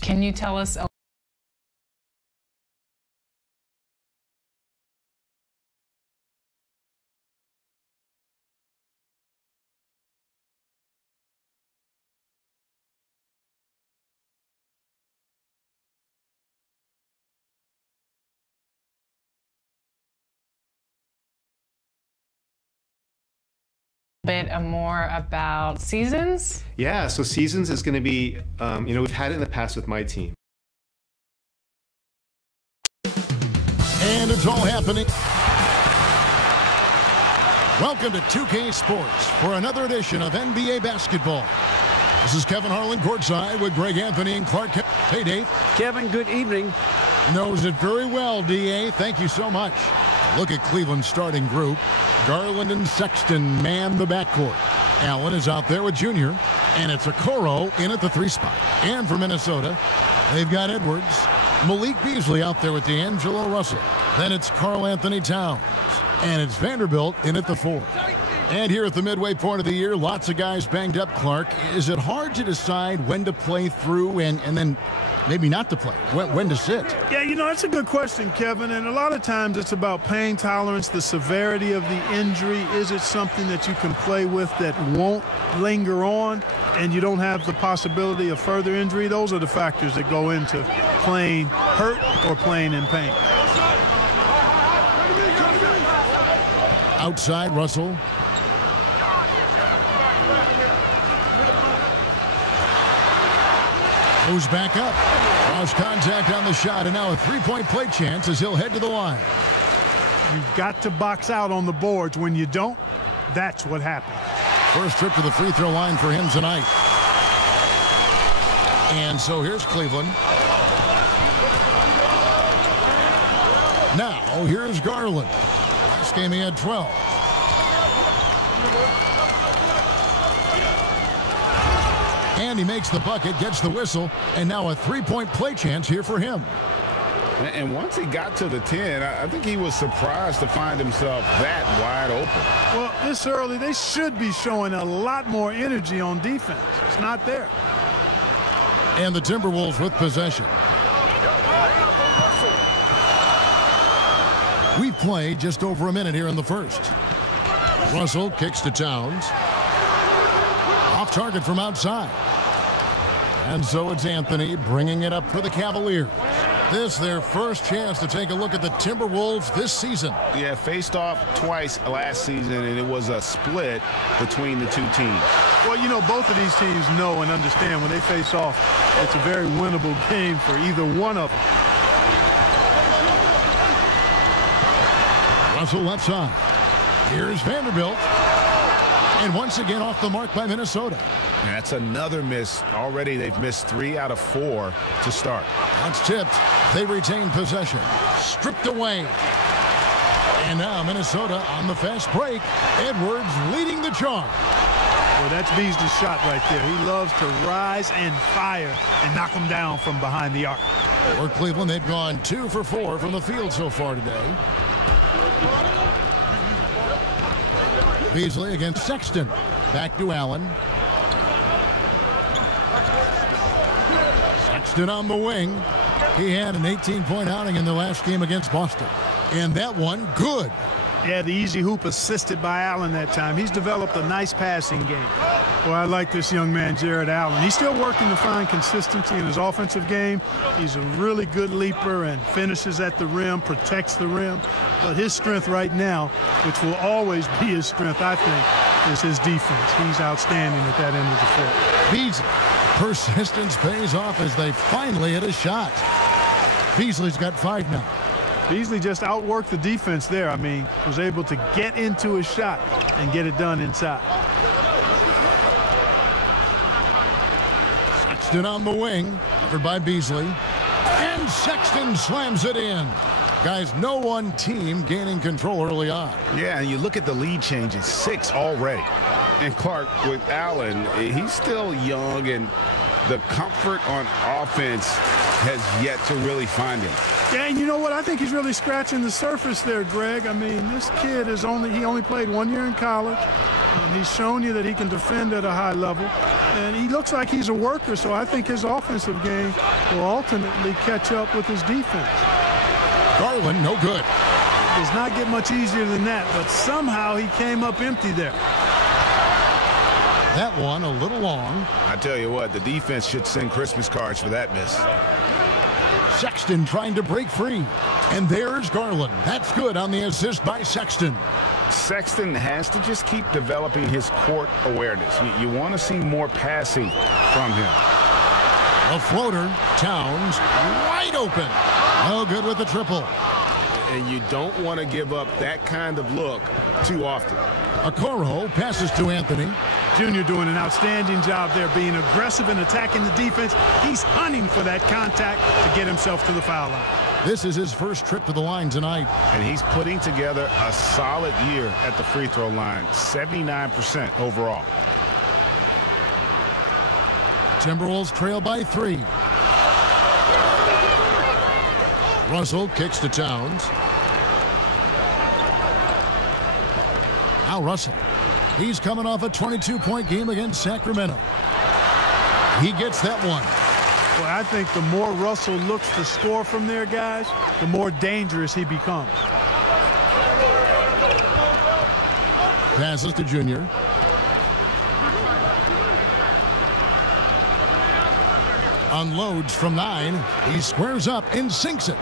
Can you tell us a bit more about Seasons? Yeah, so Seasons is going to be, we've had it in the past with my team. And it's all happening. Welcome to 2K Sports for another edition of NBA basketball. This is Kevin Harlan courtside with Greg Anthony and Clark. Hey, Dave. Kevin, good evening. Knows it very well, D.A. Thank you so much. Look at Cleveland's starting group. Garland and Sexton man the backcourt. Allen is out there with Junior, and it's Okoro in at the 3 spot. And for Minnesota, they've got Edwards, Malik Beasley out there with D'Angelo Russell. Then it's Karl Anthony Towns, and it's Vanderbilt in at the 4. And here at the midway point of the year, lots of guys banged up, Clark. Is it hard to decide when to play through and then maybe not to play, when to sit? Yeah, that's a good question, Kevin. And a lot of times it's about pain tolerance, the severity of the injury. Is it something that you can play with that won't linger on and you don't have the possibility of further injury? Those are the factors that go into playing hurt or playing in pain. Outside, Russell. Goes back up. Lost contact on the shot, and now a three-point play chance as he'll head to the line. You've got to box out on the boards. When you don't, that's what happens. First trip to the free throw line for him tonight. And so here's Cleveland. Now here's Garland. Last game he had 12. And he makes the bucket, gets the whistle, and now a three-point play chance here for him. And once he got to the 10, I think he was surprised to find himself that wide open. Well, this early, they should be showing a lot more energy on defense. It's not there. And the Timberwolves with possession. We've played just over a minute here in the first. Russell kicks to Towns. Off target from outside. And so it's Anthony bringing it up for the Cavaliers. This their first chance to take a look at the Timberwolves this season. Yeah, faced off twice last season, and it was a split between the two teams. Well, both of these teams know and understand when they face off, it's a very winnable game for either one of them. Russell left side. Here's Vanderbilt. And once again off the mark by Minnesota. That's another miss. Already they've missed 3 out of 4 to start. That's tipped. They retain possession. Stripped away. And now Minnesota on the fast break. Edwards leading the charge. Well, that's Beasley's shot right there. He loves to rise and fire and knock them down from behind the arc. For Cleveland, they've gone 2 for 4 from the field so far today. Beasley against Sexton. Back to Allen. Sexton on the wing. He had an 18-point outing in the last game against Boston. And that one, good. Yeah, the easy hoop assisted by Allen that time. He's developed a nice passing game. Well, I like this young man, Jared Allen. He's still working to find consistency in his offensive game. He's a really good leaper and finishes at the rim, protects the rim. But his strength right now, which will always be his strength, I think, is his defense. He's outstanding at that end of the floor. Beasley. Persistence pays off as they finally hit a shot. Beasley's got 5 now. Beasley just outworked the defense there. I mean, was able to get into his shot and get it done inside. Sexton on the wing, covered by Beasley. And Sexton slams it in. Guys, no one team gaining control early on. Yeah, and you look at the lead changes, 6 already. And Clark, with Allen, he's still young, and the comfort on offense has yet to really find him. Yeah, and you know what? I think he's really scratching the surface there, Greg. I mean, this kid he only played 1 year in college. He's shown you that he can defend at a high level. And he looks like he's a worker, so I think his offensive game will ultimately catch up with his defense. Garland, no good. It does not get much easier than that, but somehow he came up empty there. That one a little long. I tell you what, the defense should send Christmas cards for that miss. Sexton trying to break free. And there's Garland. That's good on the assist by Sexton. Sexton has to just keep developing his court awareness. You want to see more passing from him. A floater. Towns wide open. No good with the triple. And you don't want to give up that kind of look too often. Okoro passes to Anthony. Junior doing an outstanding job there, being aggressive and attacking the defense. He's hunting for that contact to get himself to the foul line. This is his first trip to the line tonight. And he's putting together a solid year at the free throw line, 79% overall. Timberwolves trail by 3. Russell kicks to Towns. Now Russell. He's coming off a 22-point game against Sacramento. He gets that one. Well, I think the more Russell looks to score from there, guys, the more dangerous he becomes. Passes to Junior. Unloads from 9. He squares up and sinks it.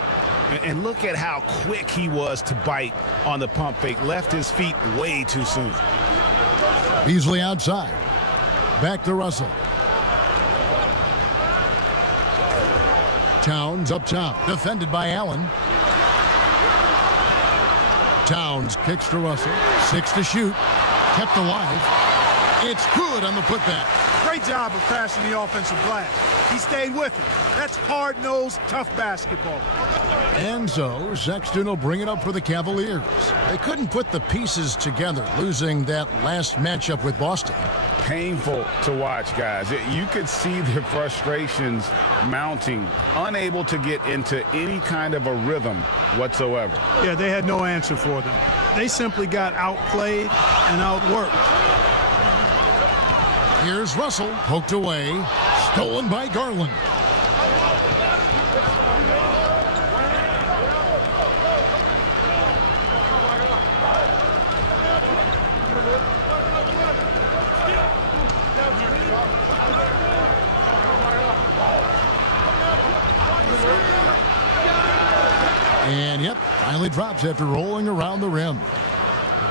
And look at how quick he was to bite on the pump fake. Left his feet way too soon. Beasley outside. Back to Russell. Towns up top. Defended by Allen. Towns kicks to Russell. 6 to shoot. Kept alive. It's good on the putback. Great job of crashing the offensive glass. He stayed with it. That's hard-nosed, tough basketball. And so Sexton will bring it up for the Cavaliers. They couldn't put the pieces together, losing that last matchup with Boston. Painful to watch, guys. You could see their frustrations mounting, unable to get into any kind of a rhythm whatsoever. Yeah, they had no answer for them. They simply got outplayed and outworked. Here's Russell, poked away, stolen by Garland. And yep, finally drops after rolling around the rim.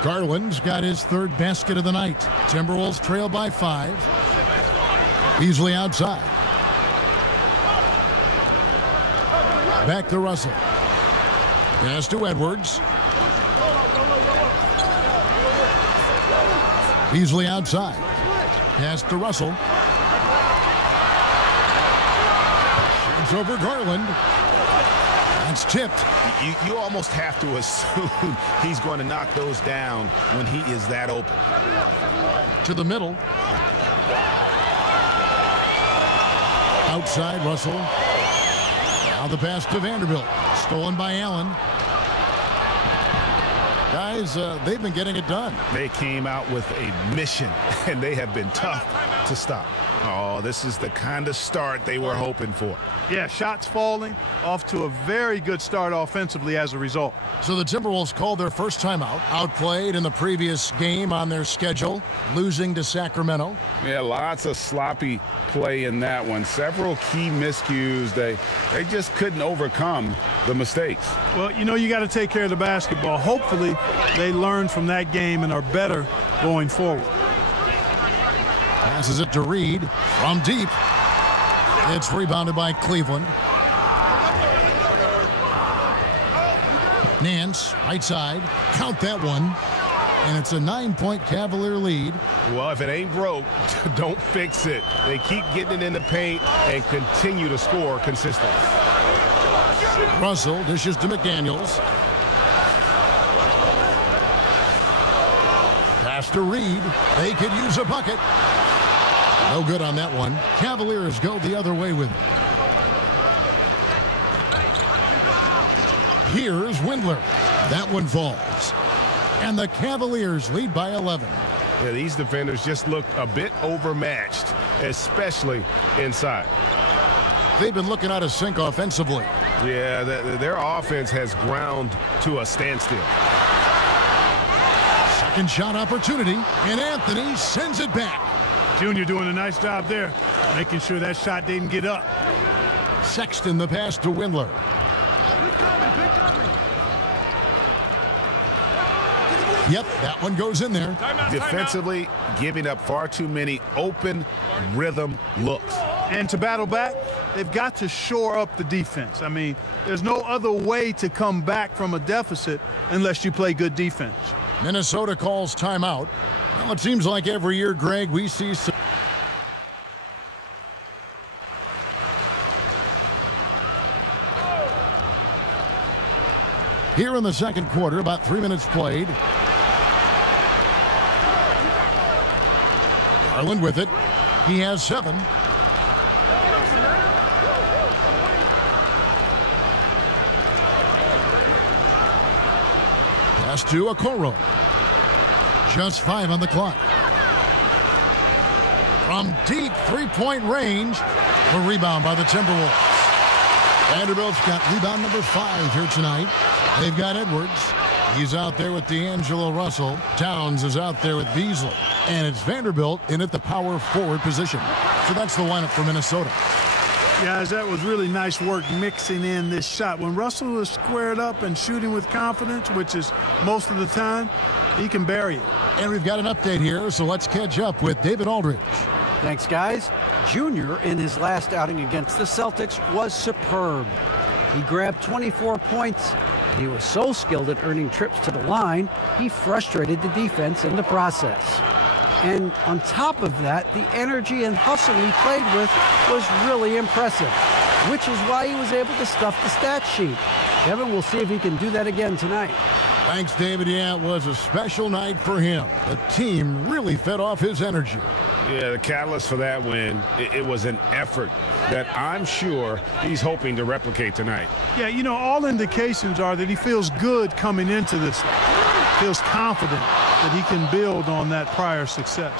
Garland's got his third basket of the night. Timberwolves trail by 5. Beasley outside. Back to Russell. Pass to Edwards. Beasley outside. Pass to Russell. Shoots over Garland. That's tipped. You almost have to assume he's going to knock those down when he is that open. To the middle. Outside Russell. Now the pass to Vanderbilt. Stolen by Allen. Guys, they've been getting it done. They came out with a mission, and they have been tough to stop. Oh, this is the kind of start they were hoping for. Yeah, shots falling, off to a very good start offensively as a result. So the Timberwolves called their first timeout, outplayed in the previous game on their schedule, losing to Sacramento. Yeah, lots of sloppy play in that one. Several key miscues. They just couldn't overcome the mistakes. Well, you know, you got to take care of the basketball. Hopefully, they learn from that game and are better going forward. Passes it to Reed from deep. It's rebounded by Cleveland. Nance, right side. Count that one. And it's a 9-point Cavalier lead. Well, if it ain't broke, don't fix it. They keep getting it in the paint and continue to score consistently. Russell dishes to McDaniels. Pass to Reed. They could use a bucket. No good on that one. Cavaliers go the other way with it. Here's Windler. That one falls. And the Cavaliers lead by 11. Yeah, these defenders just looked a bit overmatched, especially inside. They've been looking out of sync offensively. Yeah, their offense has ground to a standstill. Second shot opportunity, and Anthony sends it back. Junior doing a nice job there, making sure that shot didn't get up. Sexton the pass to Windler. Yep, that one goes in there. Defensively, giving up far too many open rhythm looks. And to battle back, they've got to shore up the defense. I mean, there's no other way to come back from a deficit unless you play good defense. Minnesota calls timeout. Well, it seems like every year, Greg, we see some... Here in the second quarter, about 3 minutes played. Garland with it. He has 7. Pass to Okoro. Just 5 on the clock. From deep three-point range, a rebound by the Timberwolves. Vanderbilt's got rebound number 5 here tonight. They've got Edwards. He's out there with D'Angelo Russell. Towns is out there with Beasley. And it's Vanderbilt in at the power forward position. So that's the lineup for Minnesota. Guys, that was really nice work mixing in this shot. When Russell is squared up and shooting with confidence, which is most of the time, he can bury it. And we've got an update here, so let's catch up with David Aldridge. Thanks, guys. Junior, in his last outing against the Celtics, was superb. He grabbed 24 points. He was so skilled at earning trips to the line, he frustrated the defense in the process. And on top of that, the energy and hustle he played with was really impressive, which is why he was able to stuff the stat sheet. Kevin, we'll see if he can do that again tonight. Thanks, David. Yeah, it was a special night for him. The team really fed off his energy. Yeah, the catalyst for that win, it was an effort that I'm sure he's hoping to replicate tonight. Yeah, you know, all indications are that he feels good coming into this. Feels confident that he can build on that prior success.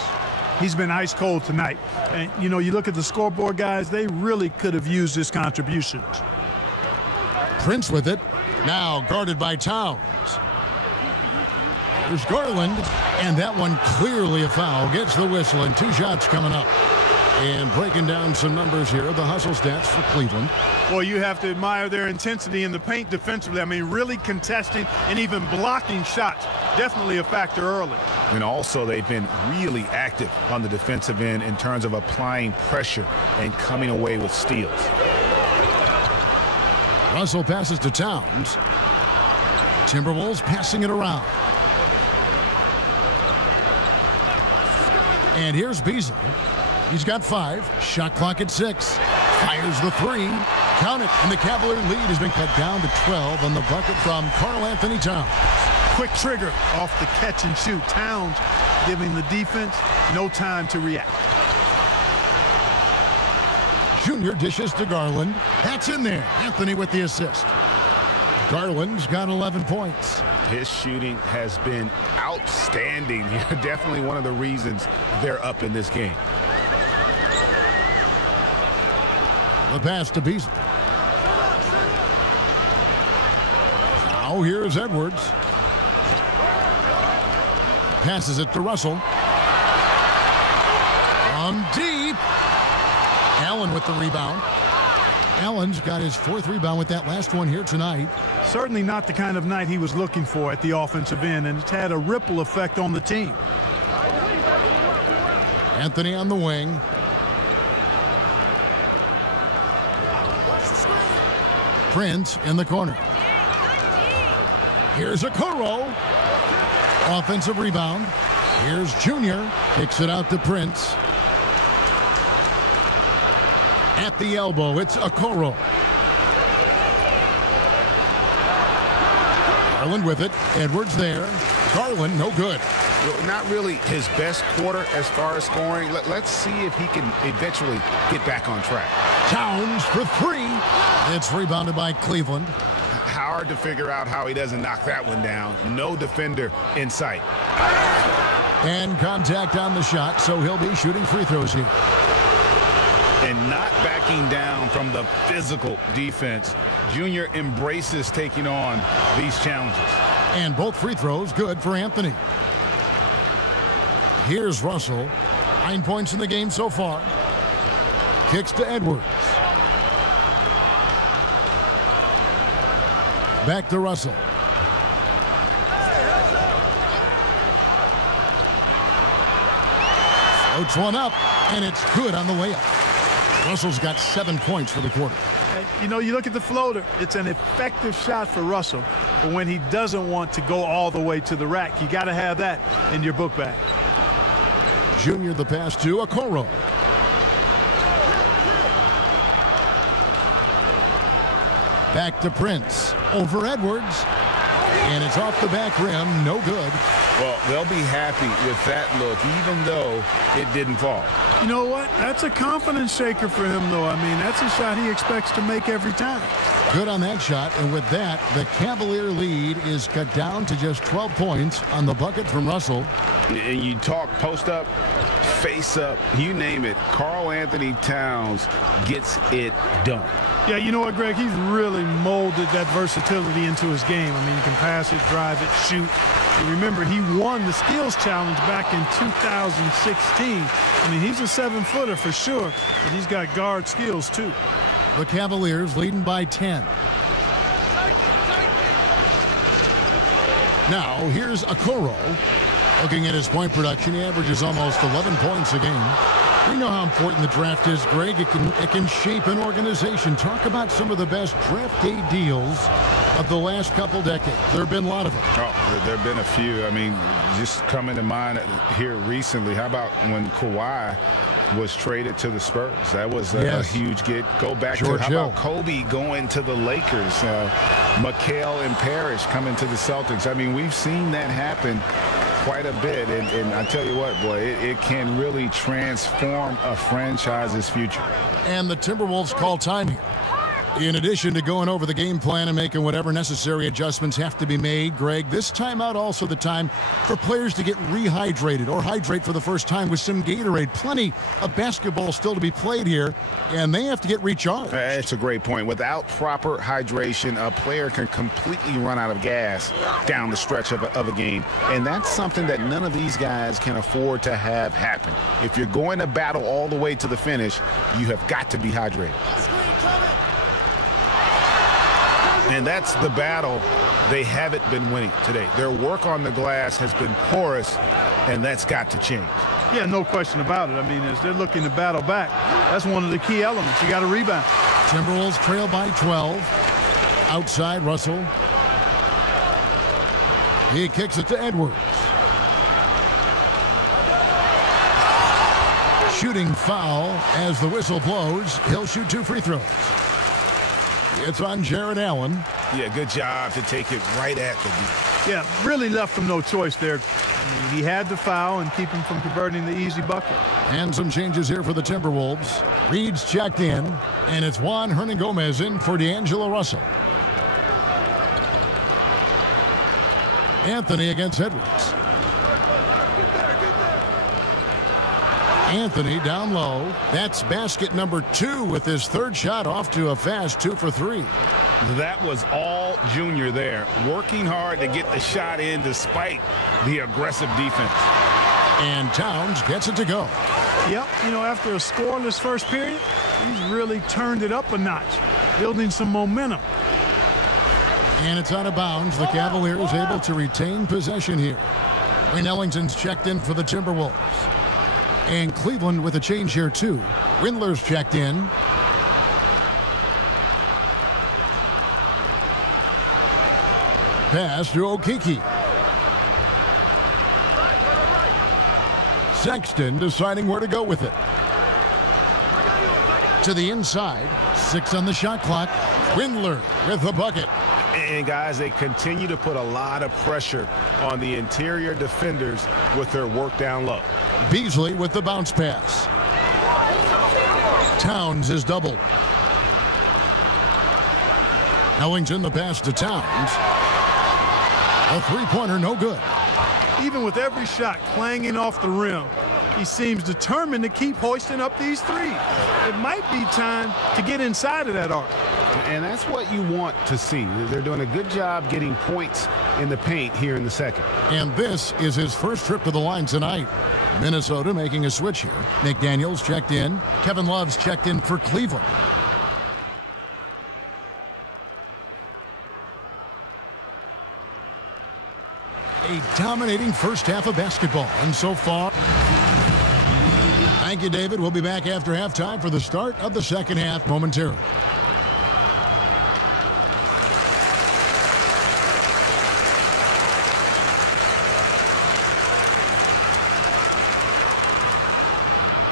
He's been ice cold tonight. And, you know, you look at the scoreboard, guys, they really could have used his contributions. Prince with it. Now guarded by Towns. There's Garland, and that one clearly a foul. Gets the whistle, and 2 shots coming up. And breaking down some numbers here, the hustle stats for Cleveland. Well, you have to admire their intensity in the paint defensively. I mean, really contesting and even blocking shots. Definitely a factor early. And also, they've been really active on the defensive end in terms of applying pressure and coming away with steals. Russell passes to Towns. Timberwolves passing it around. And here's Beasley. He's got 5. Shot clock at 6. Fires the 3. Count it. And the Cavalier lead has been cut down to 12 on the bucket from Karl Anthony Towns. Quick trigger off the catch and shoot. Towns giving the defense no time to react. Junior dishes to Garland. That's in there. Anthony with the assist. Garland's got 11 points. His shooting has been outstanding. Definitely one of the reasons they're up in this game. The pass to Beasley. Now here's Edwards. Passes it to Russell. From deep. Allen with the rebound. Allen's got his 4th rebound with that last one here tonight. Certainly not the kind of night he was looking for at the offensive end, and it's had a ripple effect on the team. Anthony on the wing. Prince in the corner. Here's Okoro. Offensive rebound. Here's Junior. Kicks it out to Prince. At the elbow, it's Okoro. Garland with it. Edwards there. Garland, no good. Not really his best quarter as far as scoring. Let's see if he can eventually get back on track. Towns for 3. It's rebounded by Cleveland. Hard to figure out how he doesn't knock that one down. No defender in sight. And contact on the shot, so he'll be shooting free throws here. And not backing down from the physical defense. Junior embraces taking on these challenges. And both free throws good for Anthony. Here's Russell. 9 points in the game so far. Kicks to Edwards. Back to Russell. Floats one up, and it's good on the layup. Russell's got 7 points for the quarter. You know, you look at the floater, it's an effective shot for Russell. But when he doesn't want to go all the way to the rack, you got to have that in your book bag. Junior the pass to Okoro. Back to Prince. Over Edwards. And it's off the back rim. No good. Well, they'll be happy with that look, even though it didn't fall. You know what? That's a confidence shaker for him, though. I mean, that's a shot he expects to make every time. Good on that shot. And with that, the Cavalier lead is cut down to just 12 points on the bucket from Russell. And you talk post up, face up, you name it. Karl Anthony Towns gets it done. Yeah, you know what, Greg? He's really molded that versatility into his game. I mean, he can pass it, drive it, shoot. And remember, he won the skills challenge back in 2016. I mean, he's a 7-footer for sure, but he's got guard skills, too. The Cavaliers leading by 10. Now, here's Okoro. Looking at his point production, he averages almost 11 points a game. We know how important the draft is, Greg. It can shape an organization. Talk about some of the best draft day deals of the last couple decades. There have been a lot of them. Oh, there have been a few. I mean, just coming to mind here recently, how about when Kawhi was traded to the Spurs? That was a huge get. Go back George to, how Hill. about Kobe going to the Lakers? Mikal and Parrish coming to the Celtics. I mean, we've seen that happen quite a bit, and I tell you what, boy, it can really transform a franchise's future. And the Timberwolves call time here. In addition to going over the game plan and making whatever necessary adjustments have to be made, Greg, this timeout also the time for players to get rehydrated or hydrate for the first time with some Gatorade. Plenty of basketball still to be played here, and they have to get recharged. That's a great point. Without proper hydration, a player can completely run out of gas down the stretch of a game, and that's something that none of these guys can afford to have happen. If you're going to battle all the way to the finish, you have got to be hydrated. And that's the battle they haven't been winning today. Their work on the glass has been porous, and that's got to change. Yeah, no question about it. I mean, as they're looking to battle back, that's one of the key elements. You got to rebound. Timberwolves trail by 12. Outside, Russell. He kicks it to Edwards. Shooting foul as the whistle blows. He'll shoot 2 free throws. It's on Jared Allen. Yeah, good job to take it right at the D. Yeah, really left him no choice there. I mean, he had to foul and keep him from converting the easy bucket. And some changes here for the Timberwolves. Reed's checked in, and it's Juan Hernan-Gomez in for D'Angelo Russell. Anthony against Edwards. Anthony down low. That's basket number 2 with his 3rd shot off to a fast 2 for 3. That was all Junior there, working hard to get the shot in despite the aggressive defense. And Towns gets it to go. Yep, you know, after a scoreless first period, he's really turned it up a notch, building some momentum. And it's out of bounds. The Cavaliers able to retain possession here. Wayne Ellington's checked in for the Timberwolves. And Cleveland with a change here, too. Rindler's checked in. Pass to Okeke. Sexton deciding where to go with it. To the inside. 6 on the shot clock. Rindler with the bucket. And, guys, they continue to put a lot of pressure on the interior defenders with their work down low. Beasley with the bounce pass. Towns is doubled. Ellington the pass to Towns. A 3-pointer, no good. Even with every shot clanging off the rim, he seems determined to keep hoisting up these threes. It might be time to get inside of that arc. And that's what you want to see. They're doing a good job getting points in the paint here in the second. And this is his first trip to the line tonight. Minnesota making a switch here. McDaniels checked in. Kevin Love's checked in for Cleveland. A dominating first half of basketball. And so far, thank you, David. We'll be back after halftime for the start of the second half momentarily.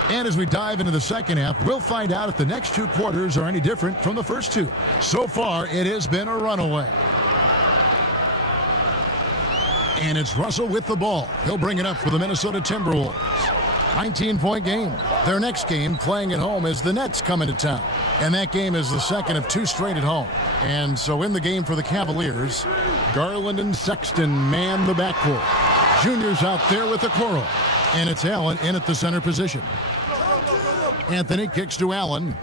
And as we dive into the second half, we'll find out if the next two quarters are any different from the first two. So far, it has been a runaway. And it's Russell with the ball. He'll bring it up for the Minnesota Timberwolves. 19-point game. Their next game playing at home is the Nets coming to town. And that game is the second of two straight at home. And so in the game for the Cavaliers, Garland and Sexton man the backcourt. Junior's out there with the Okoro. And it's Allen in at the center position. Anthony kicks to Allen.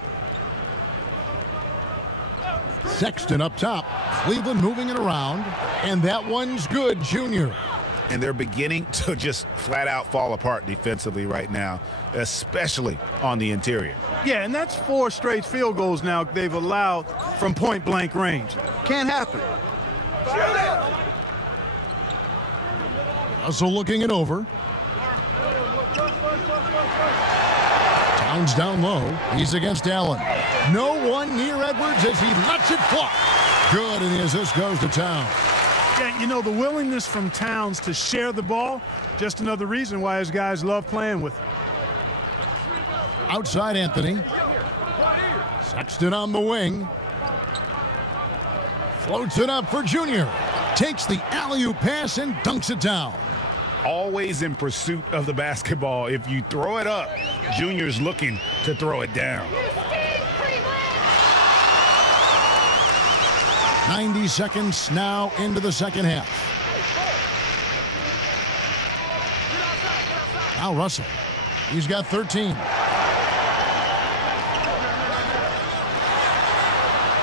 Sexton up top. Cleveland moving it around. And that one's good, Junior. And they're beginning to just flat out fall apart defensively right now, especially on the interior. Yeah, and that's 4 straight field goals now they've allowed from point-blank range. Can't happen. Russell looking it over. Towns down low. He's against Allen. No one near Edwards as he lets it fly. Good, and the assist goes to Towns. Yeah, you know, the willingness from Towns to share the ball, just another reason why his guys love playing with him. Outside Anthony. Sexton on the wing. Floats it up for Junior. Takes the alley-oop pass and dunks it down. Always in pursuit of the basketball. If you throw it up, Junior's looking to throw it down. 90 seconds now into the second half. Now Russell. He's got 13.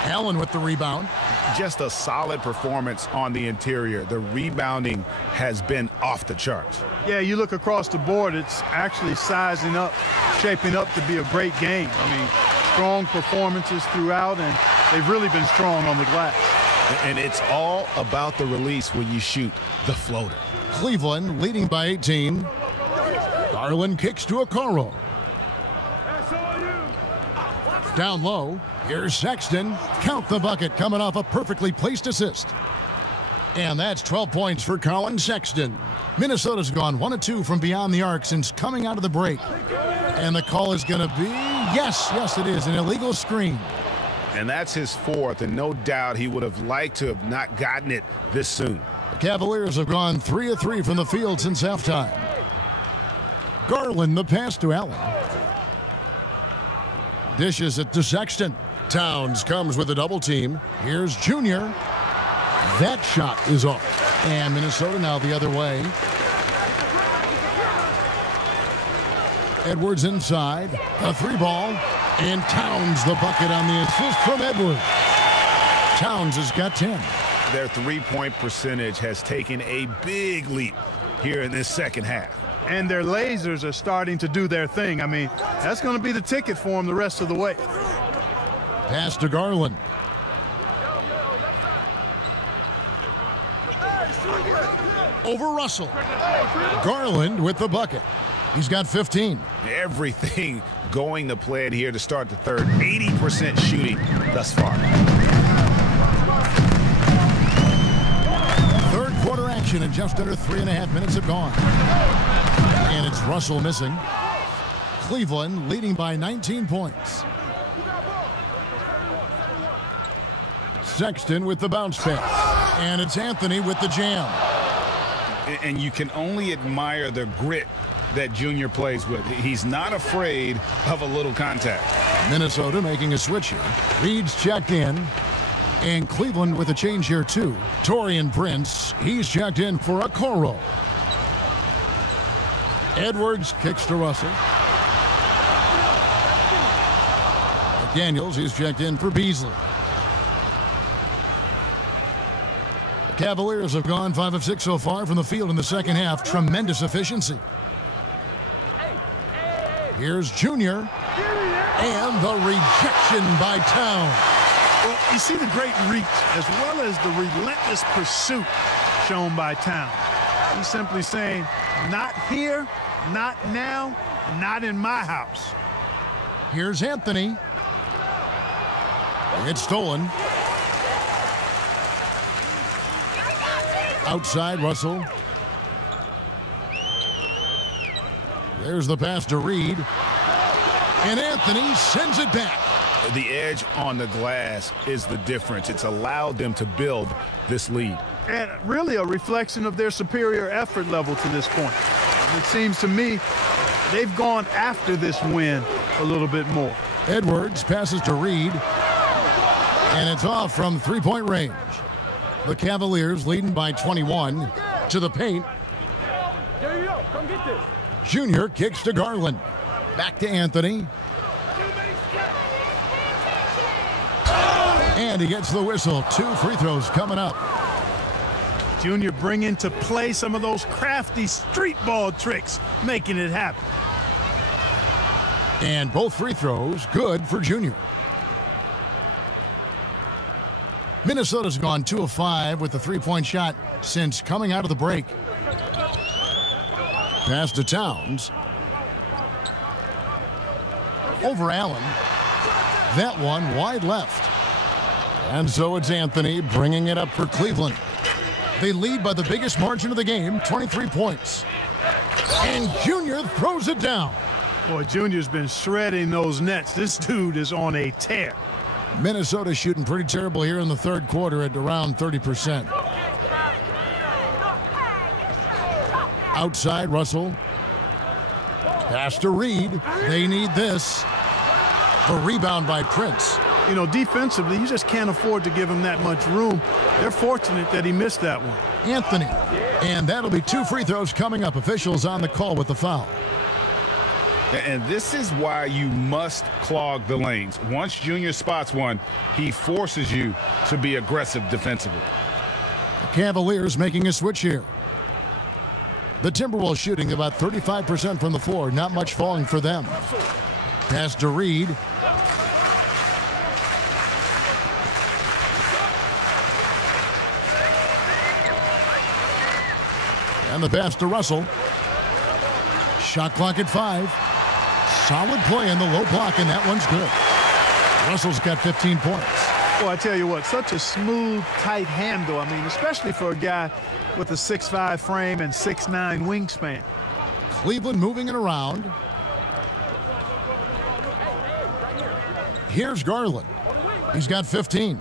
Allen with the rebound. Just a solid performance on the interior. The rebounding has been off the charts. Yeah, you look across the board, it's actually sizing up, shaping up to be a great game. I mean, strong performances throughout, and they've really been strong on the glass. And it's all about the release when you shoot the floater. Cleveland leading by 18. Garland kicks to Okoro. Down low. Here's Sexton. Count the bucket coming off a perfectly placed assist. And that's 12 points for Colin Sexton. Minnesota's gone 1 of 2 from beyond the arc since coming out of the break. And the call is going to be, yes, it is, an illegal screen. And that's his 4th, and no doubt he would have liked to have not gotten it this soon. The Cavaliers have gone 3 of 3 from the field since halftime. Garland the pass to Allen. Dishes it to Sexton. Towns comes with a double team. Here's Junior. That shot is off. And Minnesota now the other way. Edwards inside. A 3-ball. And Towns the bucket on the assist from Edwards. Towns has got 10. Their three-point percentage has taken a big leap here in this second half. And their lasers are starting to do their thing. I mean, that's going to be the ticket for them the rest of the way. Pass to Garland. Over Russell. Garland with the bucket. He's got 15. Everything going to plan here to start the third. 80% shooting thus far. Third quarter action and just under 3.5 minutes have gone. And it's Russell missing. Cleveland leading by 19 points. Sexton with the bounce pass. And it's Anthony with the jam. And you can only admire the grit that Junior plays with. He's not afraid of a little contact. Minnesota making a switch here. Reed's checked in. And Cleveland with a change here too. Torian Prince, he's checked in for Okoro. Edwards kicks to Russell. McDaniels is checked in for Beasley. The Cavaliers have gone 5 of 6 so far from the field in the second half. Tremendous efficiency. Here's Junior. And the rejection by Towns. Well, you see the great reach as well as the relentless pursuit shown by Towns. He's simply saying, not here, not now, not in my house. Here's Anthony. It's stolen. Outside, Russell. There's the pass to Reed. And Anthony sends it back. The edge on the glass is the difference. It's allowed them to build this lead. And really a reflection of their superior effort level to this point. It seems to me they've gone after this win a little bit more. Edwards passes to Reed. And it's off from three-point range. The Cavaliers leading by 21 to the paint. There you go. Come get this. Junior kicks to Garland. Back to Anthony. And he gets the whistle. 2 free throws coming up. Junior bringing to play some of those crafty street ball tricks, making it happen. And both free throws good for Junior. Minnesota's gone 2 of 5 with the three-point shot since coming out of the break. Pass to Towns. Over Allen. That one wide left. And so it's Anthony bringing it up for Cleveland. They lead by the biggest margin of the game, 23 points. And Junior throws it down. Boy, Junior's been shredding those nets. This dude is on a tear. Minnesota shooting pretty terrible here in the third quarter at around 30%. Outside, Russell. Pass to Reed. They need this. The rebound by Prince. You know, defensively, you just can't afford to give him that much room. They're fortunate that he missed that one. Anthony. And that'll be 2 free throws coming up. Officials on the call with the foul. And this is why you must clog the lanes. Once Junior spots one, he forces you to be aggressive defensively. The Cavaliers making a switch here. The Timberwolves shooting about 35% from the floor. Not much falling for them. Pass to Reed. And the pass to Russell. Shot clock at 5. Solid play in the low block, and that one's good. Russell's got 15 points. Well, I tell you what, such a smooth, tight handle. I mean, especially for a guy with a 6'5" frame and 6'9" wingspan. Cleveland moving it around. Here's Garland. He's got 15.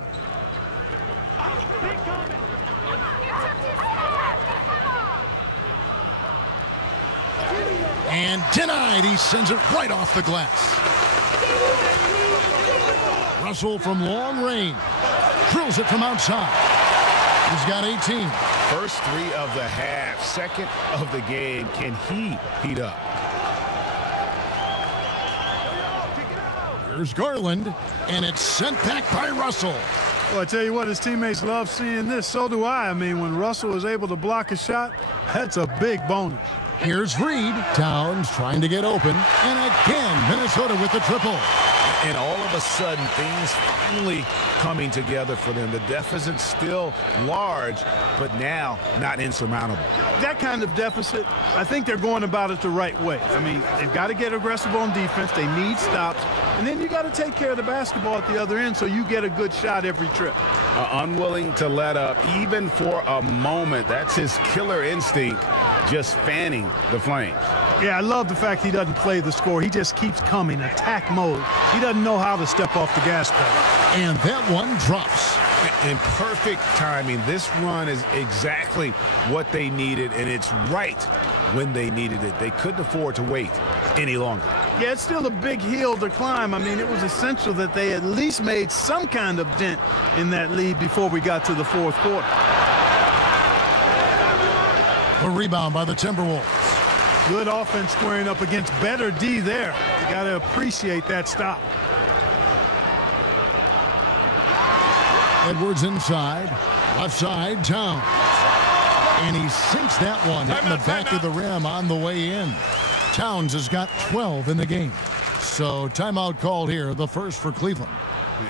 And denied. He sends it right off the glass. Russell from long range. Drills it from outside. He's got 18. First 3 of the half, second of the game. Can he heat up? Here's Garland, and it's sent back by Russell. Well, I tell you what, his teammates love seeing this. So do I. I mean, when Russell is able to block a shot, that's a big bonus. Here's Reed. Towns trying to get open. And again, Minnesota with the triple. And all of a sudden, things finally coming together for them. The deficit's still large, but now not insurmountable. That kind of deficit, I think they're going about it the right way. I mean, they've got to get aggressive on defense. They need stops. And then you got to take care of the basketball at the other end so you get a good shot every trip. Unwilling to let up even for a moment. That's his killer instinct, just fanning the flames. Yeah, I love the fact he doesn't play the score. He just keeps coming, attack mode. He doesn't know how to step off the gas pedal. And that one drops. In perfect timing. This run is exactly what they needed, and it's right when they needed it. They couldn't afford to wait any longer. Yeah, it's still a big hill to climb. I mean, it was essential that they at least made some kind of dent in that lead before we got to the fourth quarter. A rebound by the Timberwolves. Good offense squaring up against better D there. You got to appreciate that stop. Edwards inside, left side, Towns. And he sinks that one, hitting the back of the rim on the way in. Towns has got 12 in the game. So timeout called here, the first for Cleveland.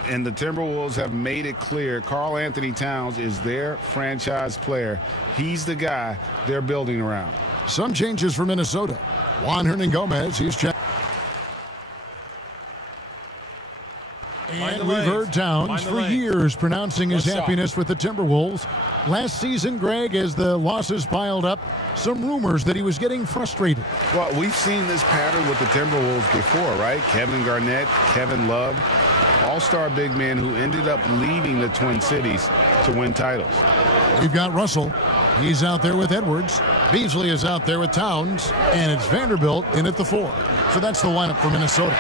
And the Timberwolves have made it clear Karl Anthony Towns is their franchise player. He's the guy they're building around. Some changes for Minnesota. Juan Hernangomez, he's checked. And we've heard Towns for years pronouncing his happiness with the Timberwolves. Last season, Greg, as the losses piled up, some rumors that he was getting frustrated. Well, we've seen this pattern with the Timberwolves before, right? Kevin Garnett, Kevin Love, all-star big men who ended up leaving the Twin Cities to win titles. We've got Russell. He's out there with Edwards. Beasley is out there with Towns. And it's Vanderbilt in at the 4. So that's the lineup for Minnesota.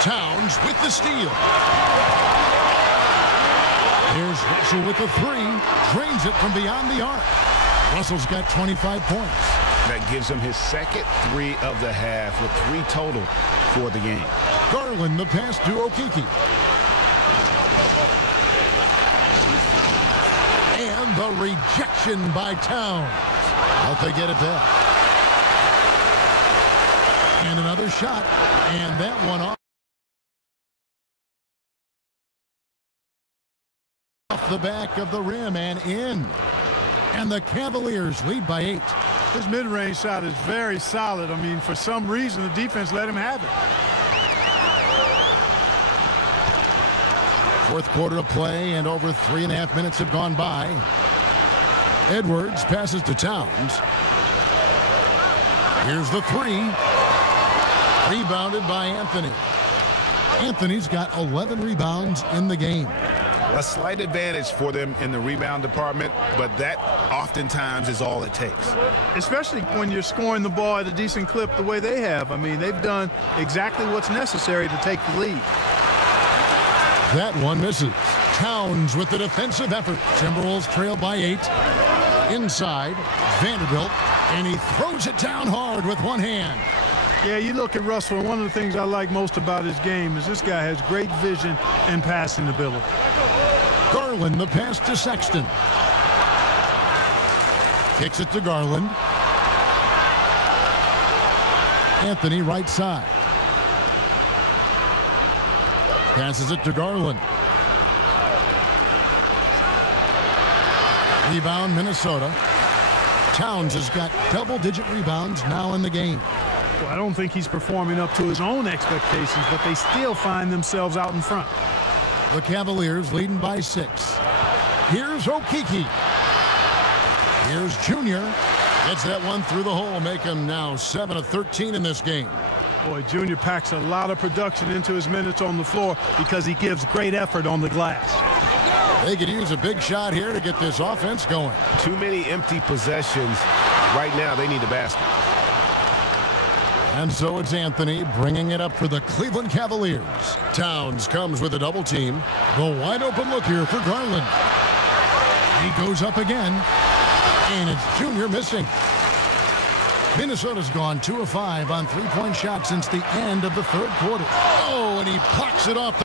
Towns with the steal. Here's Russell with the 3. Drains it from beyond the arc. Russell's got 25 points. That gives him his second 3 of the half with 3 total for the game. Garland, the pass to Okeke. And the rejection by Towns. Hope they get it back. And another shot. And that one off the back of the rim and in. And the Cavaliers lead by 8. His mid-range shot is very solid. I mean, for some reason, the defense let him have it. Fourth quarter of play, and over 3.5 minutes have gone by. Edwards passes to Towns. Here's the 3. Rebounded by Anthony. Anthony's got 11 rebounds in the game. A slight advantage for them in the rebound department, but that oftentimes is all it takes. Especially when you're scoring the ball at a decent clip the way they have. I mean, they've done exactly what's necessary to take the lead. That one misses. Towns with the defensive effort. Timberwolves trail by 8. Inside, Vanderbilt, and he throws it down hard with one hand. Yeah, you look at Russell, and one of the things I like most about his game is this guy has great vision and passing ability. Garland, the pass to Sexton. Kicks it to Garland. Anthony right side. Passes it to Garland. Rebound, Minnesota. Towns has got double-digit rebounds now in the game. Well, I don't think he's performing up to his own expectations, but they still find themselves out in front. The Cavaliers leading by 6. Here's Okeke. Here's Junior. Gets that one through the hole, make him now 7 of 13 in this game. Boy, Junior packs a lot of production into his minutes on the floor because he gives great effort on the glass. They could use a big shot here to get this offense going. Too many empty possessions. Right now, they need a basket. And so it's Anthony bringing it up for the Cleveland Cavaliers. Towns comes with a double team. The wide open look here for Garland. He goes up again. And it's Junior missing. Minnesota's gone 2 of 5 on three-point shots since the end of the third quarter. Oh, and he pucks it off.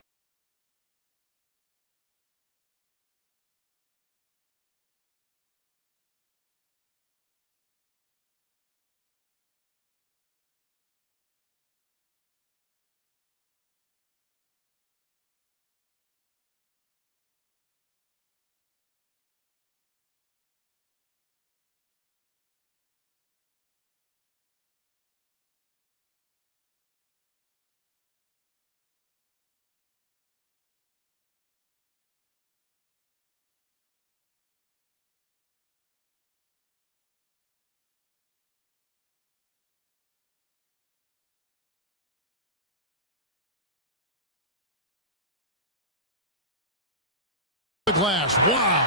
The glass. Wow.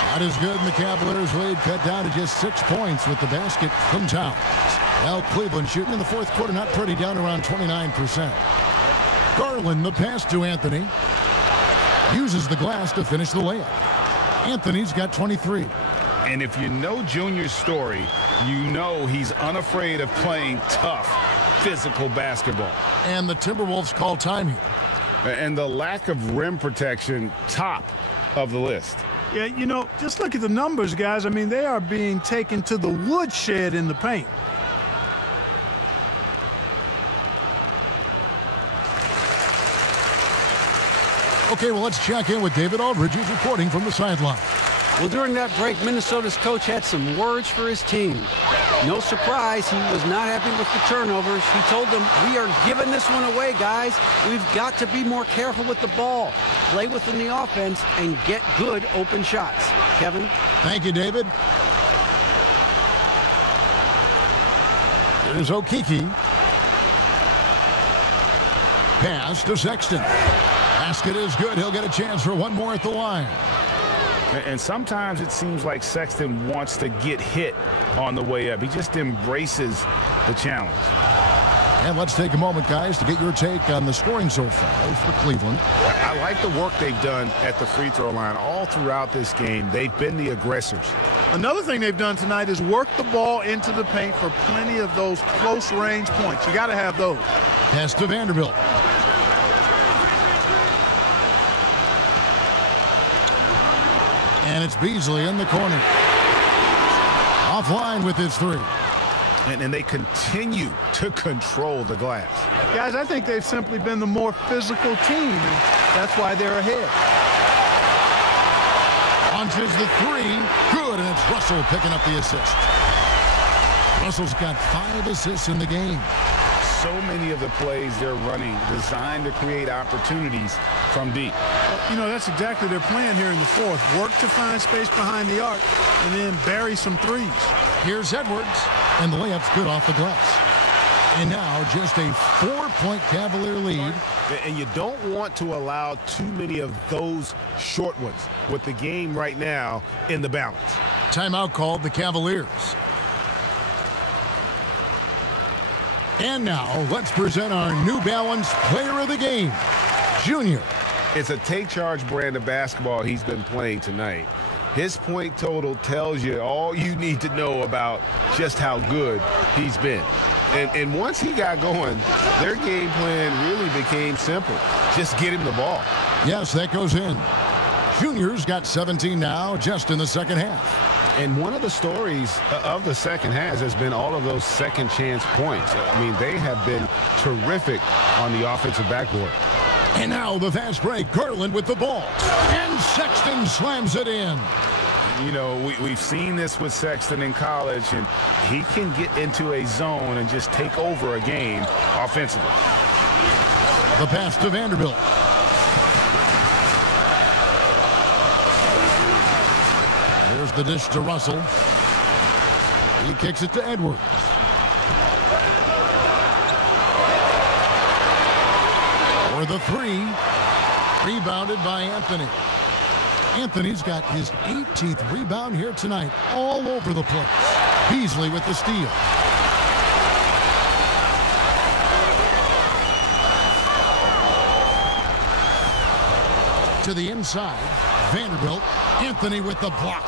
Shot is good, and the Cavaliers lead cut down to just 6 points with the basket from Towns. Well, Cleveland shooting in the fourth quarter, not pretty, down around 29%. Garland, the pass to Anthony. Uses the glass to finish the layup. Anthony's got 23. And if you know Junior's story, You know he's unafraid of playing tough, physical basketball. And the Timberwolves call time here. And the lack of rim protection, top of the list. Yeah, you know, just look at the numbers, guys. I mean, they are being taken to the woodshed in the paint. Okay, well, let's check in with David Aldridge, who's reporting from the sideline. Well, during that break, Minnesota's coach had some words for his team. No surprise, he was not happy with the turnovers. He told them, we are giving this one away, guys. We've got to be more careful with the ball, play within the offense, and get good open shots. Kevin? Thank you, David. There's Okeke. Pass to Sexton. Basket is good. He'll get a chance for one more at the line. And sometimes it seems like Sexton wants to get hit on the way up. He just embraces the challenge. And let's take a moment, guys, to get your take on the scoring so far for Cleveland. I like the work they've done at the free throw line all throughout this game. They've been the aggressors. Another thing they've done tonight is work the ball into the paint for plenty of those close-range points. You got to have those. Pass to Vanderbilt. And it's Beasley in the corner. Offline with his three. And they continue to control the glass. Guys, I think they've simply been the more physical team, and that's why they're ahead. Launches the three. Good, and it's Russell picking up the assist. Russell's got 5 assists in the game. So many of the plays they're running designed to create opportunities from deep. Well, you know, that's exactly their plan here in the fourth. Work to find space behind the arc and then bury some threes. Here's Edwards, and the layup's good off the glass. And now just a 4-point Cavalier lead. And you don't want to allow too many of those short ones with the game right now in the balance. Timeout called the Cavaliers. And now, let's present our New Balance Player of the Game, Junior. It's a take-charge brand of basketball he's been playing tonight. His point total tells you all you need to know about just how good he's been. And once he got going, their game plan really became simple. Just get him the ball. Yes, that goes in. Junior's got 17 now, just in the second half. And one of the stories of the second half has been all of those second chance points. I mean, they have been terrific on the offensive backboard. And now the fast break. Garland with the ball. And Sexton slams it in. You know, we've seen this with Sexton in college, and he can get into a zone and just take over a game offensively. The pass to Vanderbilt. There's the dish to Russell. He kicks it to Edwards. For the three. Rebounded by Anthony. Anthony's got his 18th rebound here tonight, all over the place. Beasley with the steal. To the inside, Vanderbilt. Anthony with the block.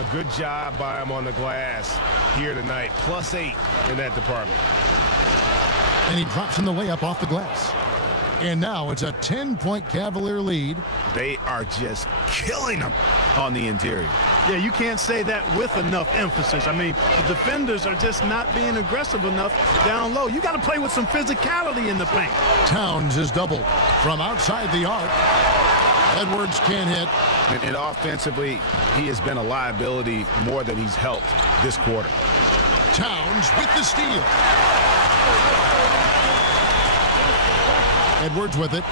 A good job by him on the glass here tonight. +8 in that department. And he drops in the layup off the glass. And now it's a 10-point Cavalier lead. They are just killing them on the interior. Yeah, you can't say that with enough emphasis. I mean, the defenders are just not being aggressive enough down low. You got to play with some physicality in the paint. Towns is doubled from outside the arc. Edwards can't hit. And offensively, he has been a liability more than he's helped this quarter. Towns with the steal. Edwards with it.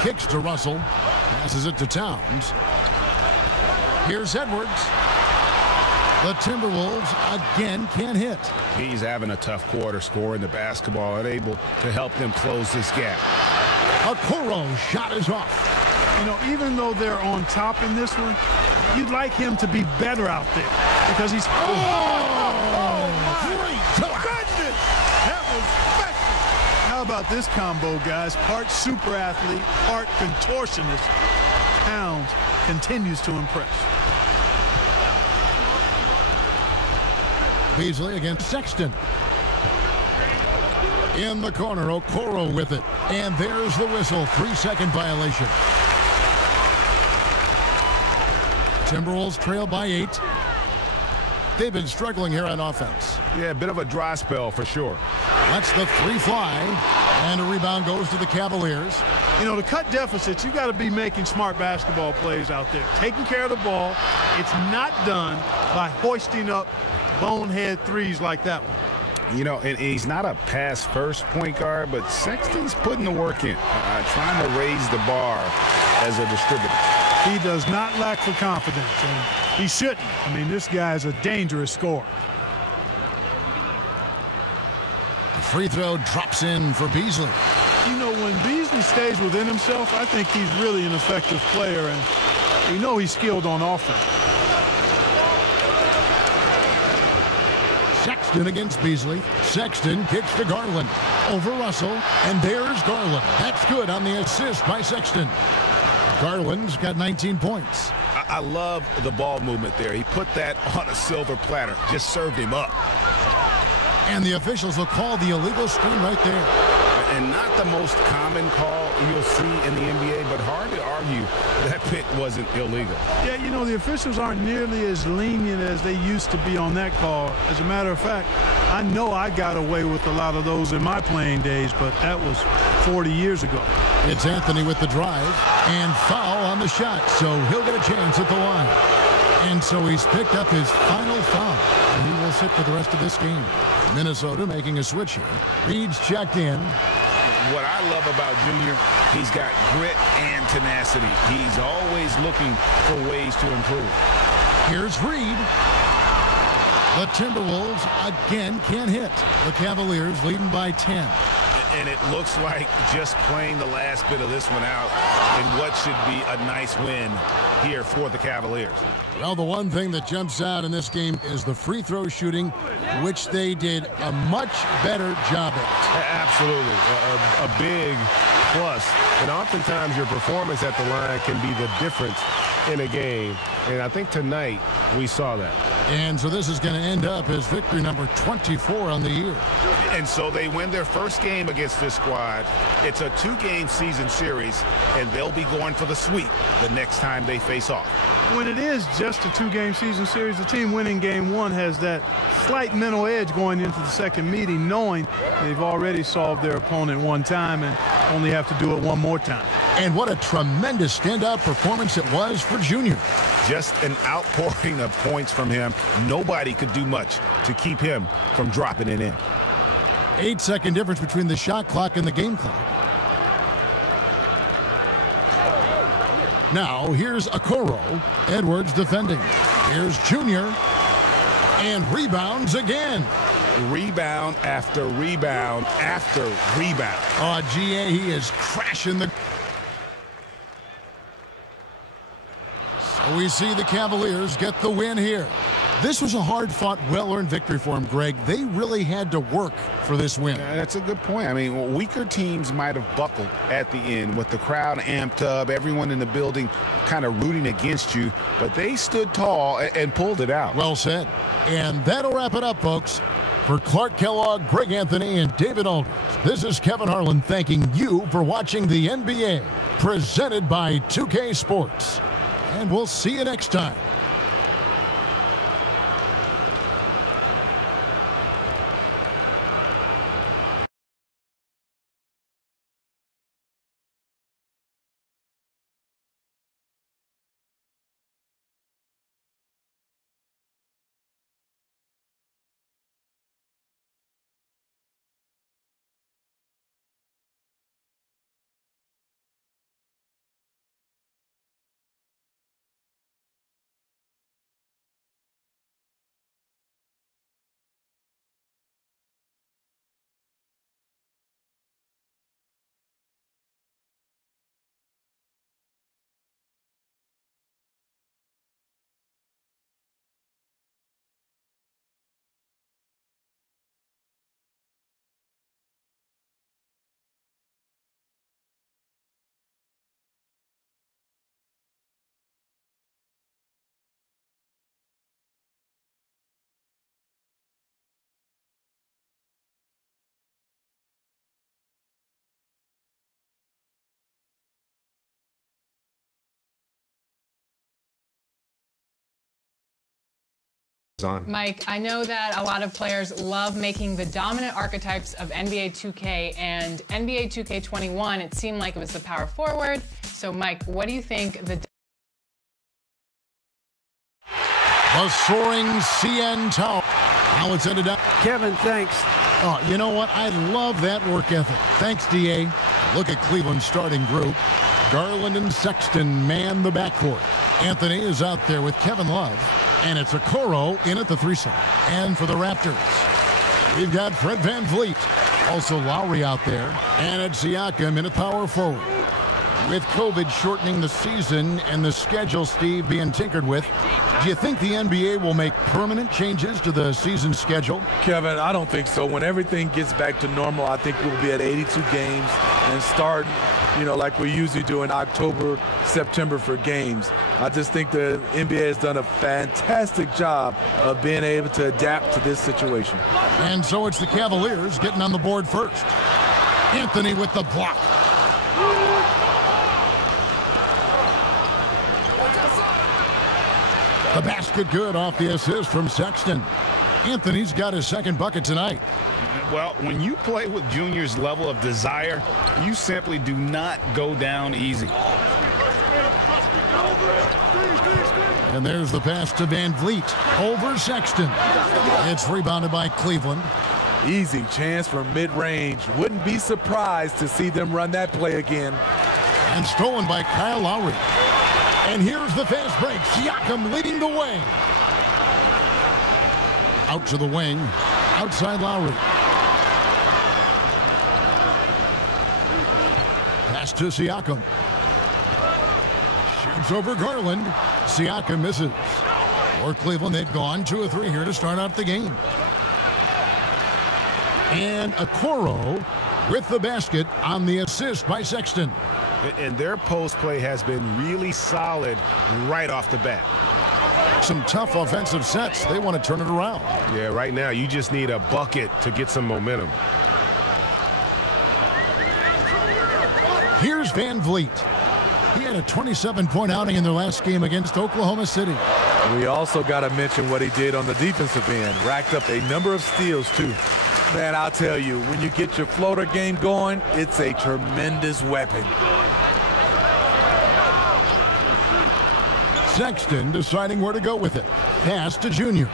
Kicks to Russell. Passes it to Towns. Here's Edwards. The Timberwolves again can't hit. He's having a tough quarter scoring the basketball, unable to help them close this gap. Okoro shot is off. You know, even though they're on top in this one, you'd like him to be better out there because he's... How about this combo, guys? Part super athlete, part contortionist. Towns continues to impress. Beasley against Sexton. In the corner, Okoro with it. And there's the whistle. 3-second violation. Timberwolves trail by 8. They've been struggling here on offense. Yeah, a bit of a dry spell for sure. Lets the 3 fly. And a rebound goes to the Cavaliers. You know, to cut deficits, you got to be making smart basketball plays out there. Taking care of the ball. It's not done by hoisting up bonehead threes like that one. You know, and he's not a pass-first point guard, but Sexton's putting the work in, trying to raise the bar as a distributor. He does not lack for confidence, and he shouldn't. I mean, this guy's a dangerous scorer. The free throw drops in for Beasley. You know, when Beasley stays within himself, I think he's really an effective player, and we know he's skilled on offense. Sexton against Beasley. Sexton kicks to Garland. Over Russell, and there's Garland. That's good on the assist by Sexton. Garland's got 19 points. I love the ball movement there. He put that on a silver platter. Just served him up. And the officials will call the illegal screen right there. And not the most common call you'll see in the NBA, but hard to argue that pick wasn't illegal. Yeah, you know, the officials aren't nearly as lenient as they used to be on that call. As a matter of fact, I know I got away with a lot of those in my playing days, but that was 40 years ago. It's Anthony with the drive and foul on the shot, so he'll get a chance at the line. And so he's picked up his final foul, and he will sit for the rest of this game. Minnesota making a switch here. Reed's checked in. What I love about Junior, he's got grit and tenacity. He's always looking for ways to improve. Here's Reed. The Timberwolves again can't hit. The Cavaliers leading by 10. And it looks like just playing the last bit of this one out in what should be a nice win here for the Cavaliers. Well, the one thing that jumps out in this game is the free throw shooting, which they did a much better job at. Absolutely. A big plus. And oftentimes your performance at the line can be the difference in a game. And I think tonight we saw that. And so this is going to end up as victory number 24 on the year. And so they win their first game against this squad. It's a 2-game season series, and they'll be going for the sweep the next time they face off. When it is just a 2-game season series, the team winning game 1 has that slight mental edge going into the second meeting, knowing they've already solved their opponent one time and only have to do it one more time. And what a tremendous standout performance it was for Junior. Just an outpouring of points from him. Nobody could do much to keep him from dropping it in. 8-second difference between the shot clock and the game clock. Now, here's Okoro. Edwards defending. Here's Junior. And rebounds again. Rebound after rebound after rebound. Oh, GA, he is crashing the... So we see the Cavaliers get the win here. This was a hard-fought, well-earned victory for them, Greg. They really had to work for this win. That's a good point. I mean, weaker teams might have buckled at the end with the crowd amped up, everyone in the building kind of rooting against you, but they stood tall and pulled it out. Well said. And that'll wrap it up, folks. For Clark Kellogg, Greg Anthony, and David Aldridge, this is Kevin Harlan thanking you for watching the NBA, presented by 2K Sports. And we'll see you next time. on. Mike, I know that a lot of players love making the dominant archetypes of NBA 2K and NBA 2K21. It seemed like it was the power forward. So, Mike, what do you think the soaring CN Tower. Now it's ended up. Kevin, thanks. Oh, you know what? I love that work ethic. Thanks, DA. Look at Cleveland's starting group. Garland and Sexton man the backcourt. Anthony is out there with Kevin Love. And it's Okoro in at the 3-side. And for the Raptors, we've got Fred VanVleet. Also Lowry out there. And it's Siakam in at power forward. With COVID shortening the season and the schedule, Steve, being tinkered with, do you think the NBA will make permanent changes to the season schedule? Kevin, I don't think so. When everything gets back to normal, I think we'll be at 82 games and start, like we usually do in October, September for games. I just think the NBA has done a fantastic job of being able to adapt to this situation. And so it's the Cavaliers getting on the board first. Anthony with the block. The basket good off the assist from Sexton. Anthony's got his second bucket tonight. Well, when you play with Junior's level of desire, you simply do not go down easy. And there's the pass to VanVleet over Sexton. It's rebounded by Cleveland. Easy chance from mid-range. Wouldn't be surprised to see them run that play again. And stolen by Kyle Lowry. And here's the fast break. Siakam leading the way. Out to the wing. Outside Lowry. Pass to Siakam. Shoots over Garland. Siakam misses. For Cleveland, they've gone 2 of 3 here to start out the game. And Okoro with the basket on the assist by Sexton. And their post play has been really solid right off the bat. Some tough offensive sets. They want to turn it around. Yeah, right now you just need a bucket to get some momentum. Here's VanVleet. He had a 27-point outing in their last game against Oklahoma City. We also got to mention what he did on the defensive end. Racked up a number of steals, too. Man, I'll tell you, when you get your floater game going, it's a tremendous weapon. Sexton deciding where to go with it. Pass to Junior.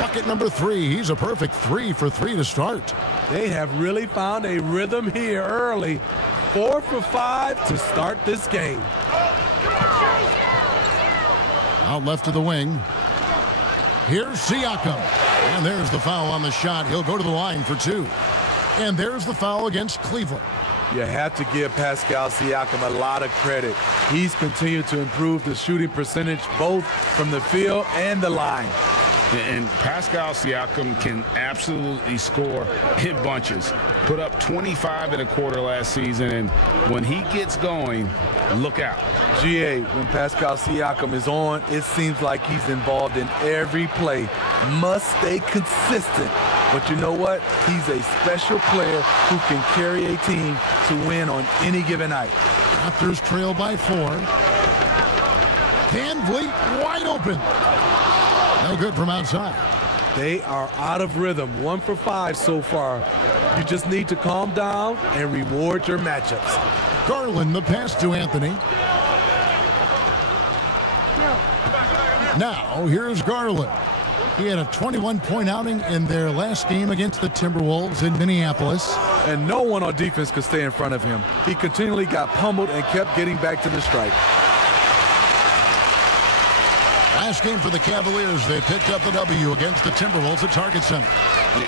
Bucket number 3. He's a perfect 3 for 3 to start. They have really found a rhythm here early. 4 for 5 to start this game. Out left to the wing. Here's Siakam. And there's the foul on the shot. He'll go to the line for 2. And there's the foul against Cleveland. You have to give Pascal Siakam a lot of credit. He's continued to improve the shooting percentage both from the field and the line. And Pascal Siakam can absolutely score in bunches. Put up 25 in a quarter last season, and when he gets going, look out. GA, when Pascal Siakam is on, it seems like he's involved in every play. Must stay consistent. But you know what? He's a special player who can carry a team to win on any given night. Raptors trail by 4. VanVleet wide open. No good from outside. They are out of rhythm. 1 for 5 so far. You just need to calm down and reward your matchups. Garland, the pass to Anthony. Now, here's Garland. He had a 21-point outing in their last game against the Timberwolves in Minneapolis. And no one on defense could stay in front of him. He continually got pummeled and kept getting back to the stripe. Last game for the Cavaliers, they picked up the W against the Timberwolves at Target Center.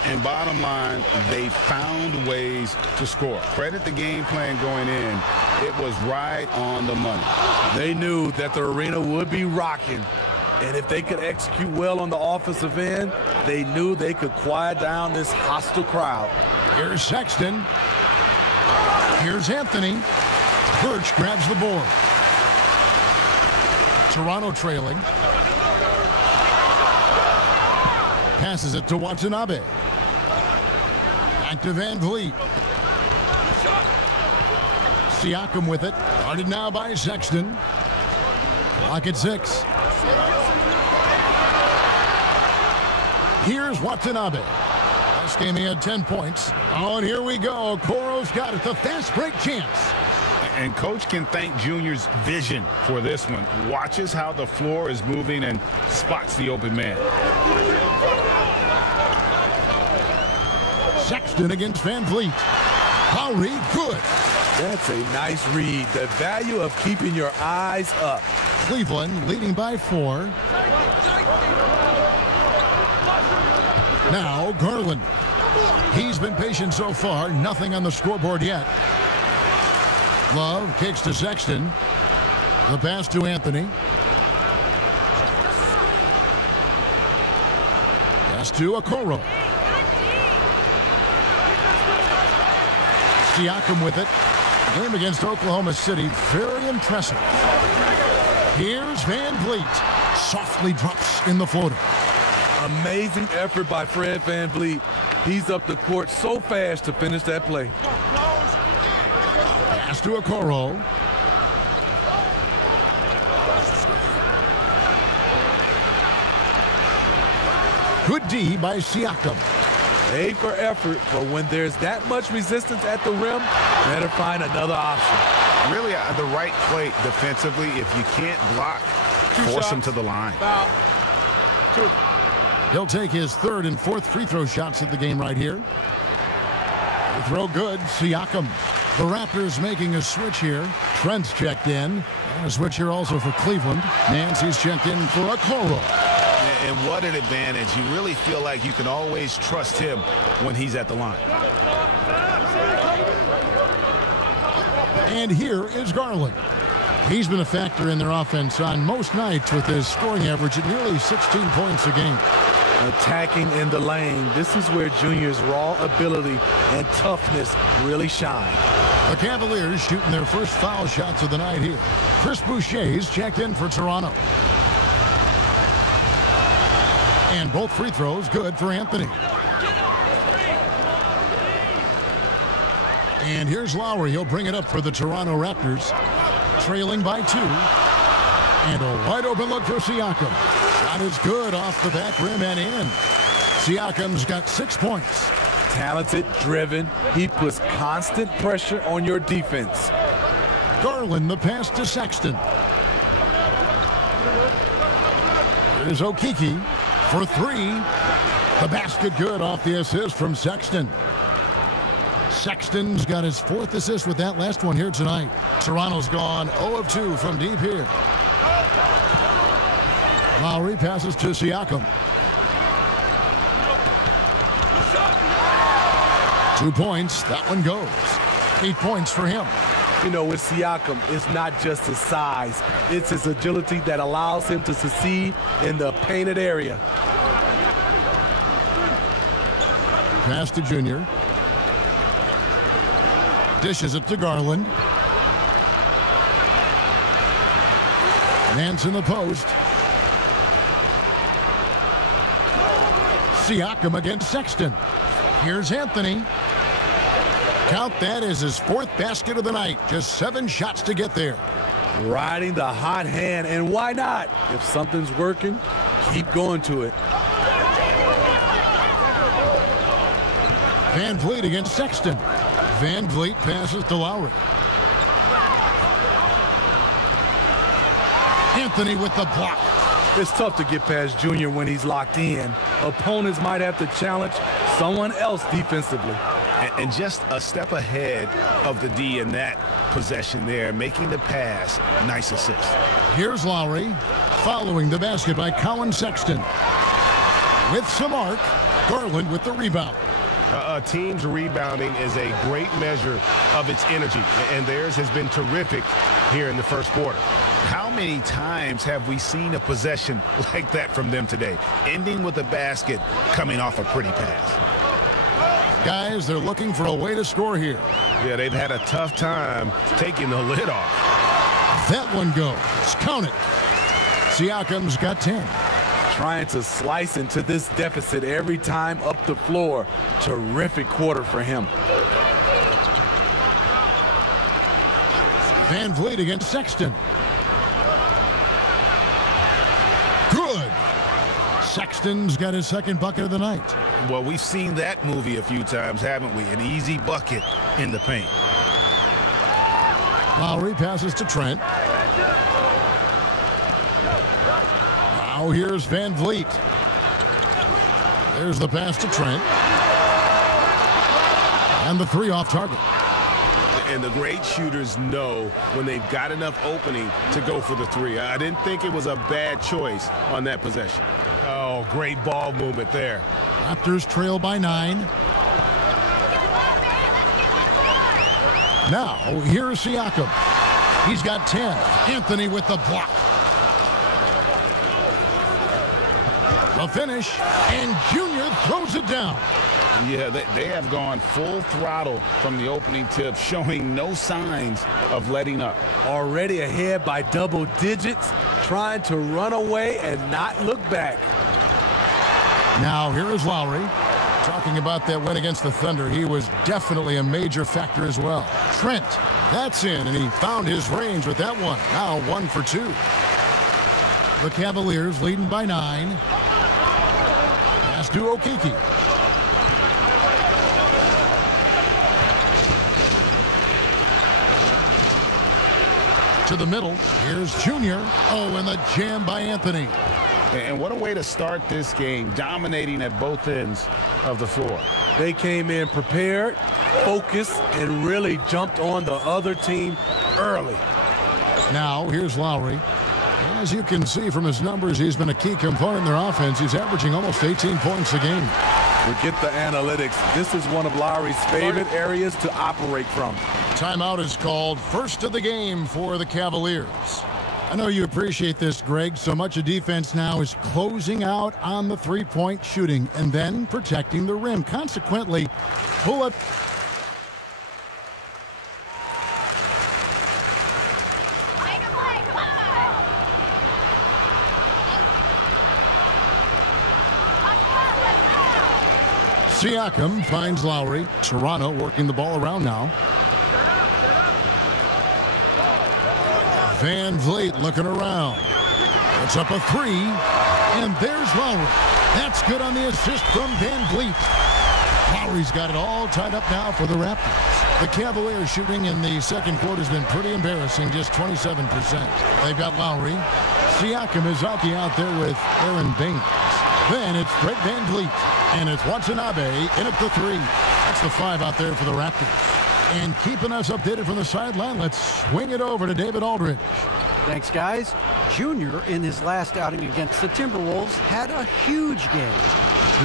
And bottom line, they found ways to score. Credit the game plan going in. It was right on the money. They knew that the arena would be rocking. And if they could execute well on the offensive end, they knew they could quiet down this hostile crowd. Here's Sexton. Here's Anthony. Birch grabs the board. Toronto trailing. Passes it to Watanabe. Back to VanVleet. Siakam with it. Guarded now by Sexton. Clock at 6. Here's Watanabe. Last game he had 10 points. Oh, and here we go. Okoro's got it. The fast break chance. And Coach can thank Junior's vision for this one. Watches how the floor is moving and spots the open man. Sexton against Van Vliet. Lowry, good. That's a nice read. The value of keeping your eyes up. Cleveland leading by 4. Now Garland. He's been patient so far. Nothing on the scoreboard yet. Love kicks to Sexton. The pass to Anthony. Pass to Okoro. Siakam with it. Game against Oklahoma City. Very impressive. Here's Van Vliet. Softly drops in the floater. Amazing effort by Fred Van Vliet. He's up the court so fast to finish that play. Pass to Okoro. Good D by Siakam. A for effort, but when there's that much resistance at the rim, better find another option. Really the right play defensively. If you can't block, force him to the line. He'll take his 3rd and 4th free throw shots at the game right here. The throw good. Siakam. The Raptors making a switch here. Trent's checked in. And a switch here also for Cleveland. Nancy's checked in for Okoro. And what an advantage. You really feel like you can always trust him when he's at the line. And here is Garland. He's been a factor in their offense on most nights with his scoring average at nearly 16 points a game. Attacking in the lane. This is where Junior's raw ability and toughness really shine. The Cavaliers shooting their first foul shots of the night here. Chris Boucher's checked in for Toronto. And both free throws good for Anthony. And here's Lowry. He'll bring it up for the Toronto Raptors. Trailing by 2. And a wide open look for Siakam. Shot is good off the back rim and in. Siakam's got 6 points. Talented, driven. He puts constant pressure on your defense. Garland the pass to Sexton. Here's Okiki for 3. The basket good off the assist from Sexton. Sexton's got his 4th assist with that last one here tonight. Toronto's gone 0 of 2 from deep here. Lowry passes to Siakam. 2 points. That one goes. 8 points for him. You know, with Siakam, it's not just his size. It's his agility that allows him to succeed in the painted area. Pass to Junior. Dishes it to Garland. Nance in the post. Siakam against Sexton. Here's Anthony. Count that as his 4th basket of the night. Just 7 shots to get there. Riding the hot hand, and why not? If something's working, keep going to it. Van Vliet against Sexton. Van Vliet passes to Lowry. Anthony with the block. It's tough to get past Junior when he's locked in. Opponents might have to challenge someone else defensively. And just a step ahead of the D in that possession there, making the pass. Nice assist. Here's Lowry following the basket by Colin Sexton. With some arc, Garland with the rebound. A team's rebounding is a great measure of its energy, and theirs has been terrific here in the first quarter. How many times have we seen a possession like that from them today, ending with a basket coming off a pretty pass? Guys, they're looking for a way to score here. Yeah, they've had a tough time taking the lid off. That one goes. Count it. Siakam's got 10. Trying to slice into this deficit every time up the floor. Terrific quarter for him. Van Vliet against Sexton. Good. Sexton's got his second bucket of the night. Well, we've seen that movie a few times, haven't we? An easy bucket in the paint. Lowry passes to Trent. Now here's Van Vliet. There's the pass to Trent. And the three off target. And the great shooters know when they've got enough opening to go for the three. I didn't think it was a bad choice on that possession. Oh, great ball movement there. Raptors trail by 9. Now, here's Siakam. He's got 10. Anthony with the block. The finish, and Junior throws it down. Yeah, they have gone full throttle from the opening tip, showing no signs of letting up. Already ahead by double digits, trying to run away and not look back. Now, here is Lowry. Talking about that win against the Thunder, he was definitely a major factor as well. Trent, that's in, and he found his range with that one. Now 1 for 2. The Cavaliers leading by 9. Pass to Okeke. To the middle, here's Junior. Oh, and the jam by Anthony. And what a way to start this game, dominating at both ends of the floor. They came in prepared, focused, and really jumped on the other team early. Now, here's Lowry. As you can see from his numbers, he's been a key component in their offense. He's averaging almost 18 points a game. Forget the analytics. This is one of Lowry's favorite areas to operate from. Timeout is called, first of the game for the Cavaliers. I know you appreciate this, Greg. So much of defense now is closing out on the three-point shooting and then protecting the rim. Consequently, pull up. Siakam finds Lowry. Toronto working the ball around now. Van Vliet looking around. It's up a 3, and there's Lowry. That's good on the assist from Van Vliet. Lowry's got it all tied up now for the Raptors. The Cavaliers shooting in the second quarter has been pretty embarrassing, just 27%. They've got Lowry. Siakam is out there with Aaron Baines. Then it's Brett Van Vliet, and it's Watanabe in at the 3. That's the 5 out there for the Raptors. And keeping us updated from the sideline, let's swing it over to David Aldridge. Thanks, guys. Junior, in his last outing against the Timberwolves, had a huge game.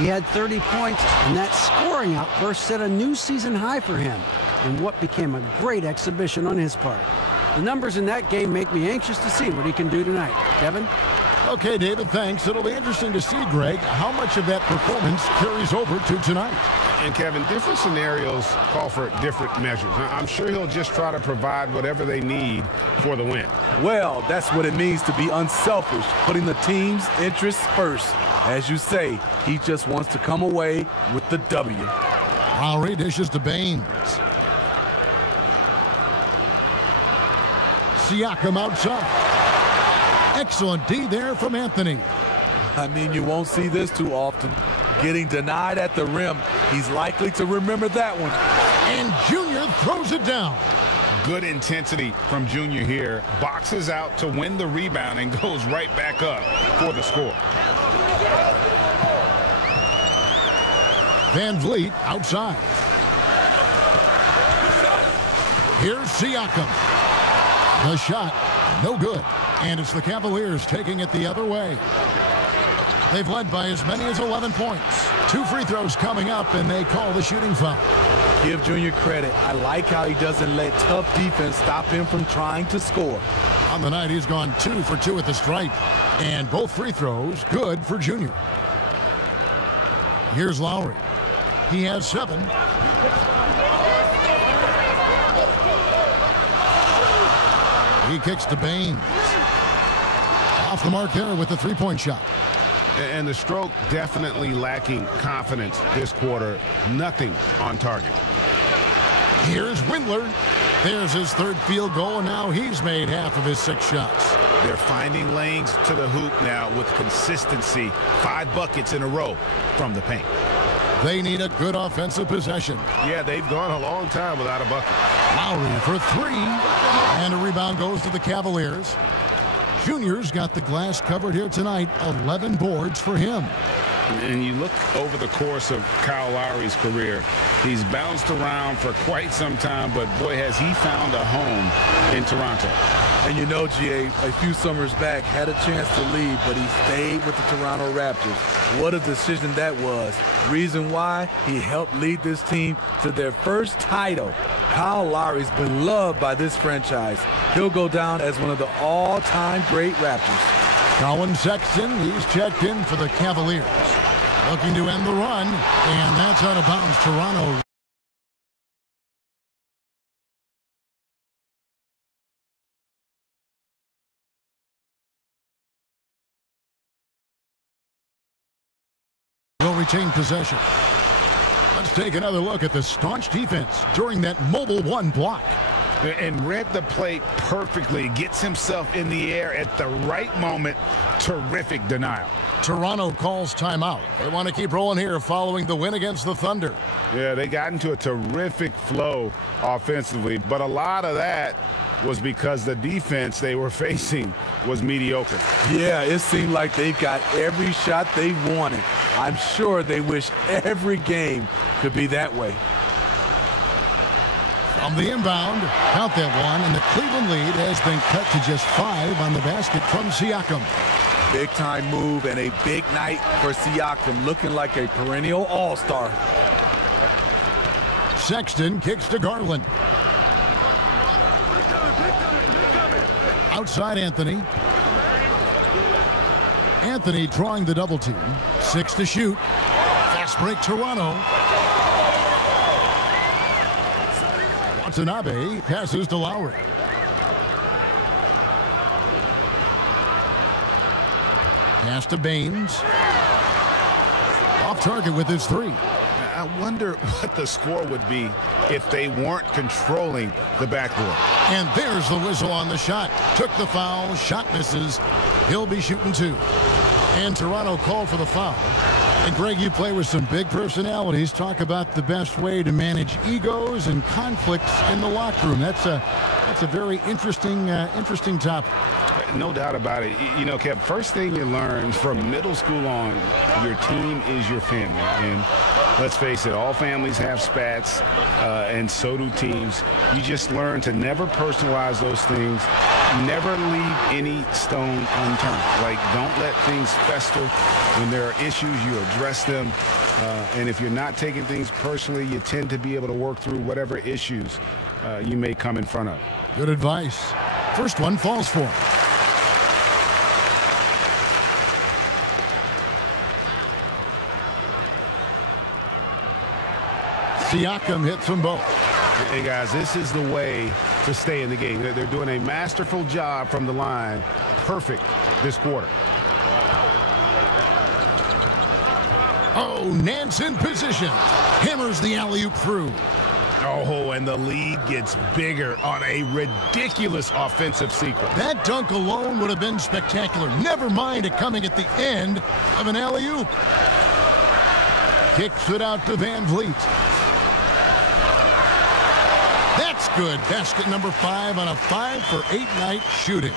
He had 30 points, and that scoring outburst set a new season high for him in what became a great exhibition on his part. The numbers in that game make me anxious to see what he can do tonight. Kevin? Okay, David, thanks. It'll be interesting to see, Greg, how much of that performance carries over to tonight. And, Kevin, different scenarios call for different measures. I'm sure he'll just try to provide whatever they need for the win. Well, that's what it means to be unselfish, putting the team's interests first. As you say, he just wants to come away with the W. Lowry dishes to Baines. Siakam outside. Excellent D there from Anthony. I mean, you won't see this too often. Getting denied at the rim, he's likely to remember that one. And Junior throws it down. Good intensity from Junior here. Boxes out to win the rebound and goes right back up for the score. Van Vliet outside. Here's Siakam. The shot, no good. And it's the Cavaliers taking it the other way. They've led by as many as 11 points. 2 free throws coming up, and they call the shooting foul. Give Junior credit. I like how he doesn't let tough defense stop him from trying to score. On the night, he's gone 2 for 2 at the stripe. And both free throws good for Junior. Here's Lowry. He has 7. He kicks to Baines. Off the mark there with the three-point shot. And the stroke definitely lacking confidence this quarter. Nothing on target. Here's Windler. There's his third field goal, and now he's made half of his 6 shots. They're finding lanes to the hoop now with consistency. 5 buckets in a row from the paint. They need a good offensive possession. Yeah, they've gone a long time without a bucket. Lowry for 3, and a rebound goes to the Cavaliers. Junior's got the glass covered here tonight. 11 boards for him. And you look over the course of Kyle Lowry's career, he's bounced around for quite some time, but boy, has he found a home in Toronto. And you know, GA, a few summers back, had a chance to leave, but he stayed with the Toronto Raptors. What a decision that was. Reason why? He helped lead this team to their first title. Kyle Lowry's been loved by this franchise. He'll go down as one of the all-time great Raptors. Colin Sexton, he's checked in for the Cavaliers. Looking to end the run, and that's out of bounds. Toronto. Will retain possession. Let's take another look at the staunch defense during that mobile 1 block. And read the plate perfectly. Gets himself in the air at the right moment. Terrific denial. Toronto calls timeout. They want to keep rolling here following the win against the Thunder. Yeah, they got into a terrific flow offensively, but a lot of that was because the defense they were facing was mediocre. Yeah, it seemed like they got every shot they wanted. I'm sure they wish every game could be that way. From the inbound, count that one, and the Cleveland lead has been cut to just 5 on the basket from Siakam. Big-time move and a big night for Siakam, looking like a perennial all-star. Sexton kicks to Garland. Outside Anthony. Anthony drawing the double team. 6 to shoot. Fast break Toronto. Watanabe passes to Lowry. Pass to Baines. Off target with his 3. I wonder what the score would be if they weren't controlling the backboard. And there's the whistle on the shot. Took the foul. Shot misses. He'll be shooting 2. And Toronto called for the foul. And Greg, you play with some big personalities. Talk about the best way to manage egos and conflicts in the locker room. That's a very interesting topic. No doubt about it. You know, Kev, first thing you learn from middle school on, your team is your family. And let's face it, all families have spats, and so do teams. You just learn to never personalize those things. Never leave any stone unturned. Like, don't let things fester. When there are issues, you address them. And if you're not taking things personally, you tend to be able to work through whatever issues you may come in front of. Good advice. First one falls for him. Siakam hits them both. Hey, guys, this is the way to stay in the game. They're doing a masterful job from the line. Perfect this quarter. Oh, Nance in position. Hammers the alley-oop through. Oh, and the lead gets bigger on a ridiculous offensive sequence. That dunk alone would have been spectacular. Never mind it coming at the end of an alley-oop. Kicks it out to Van Vliet. That's good. Basket number 5 on a 5-for-8 night shooting.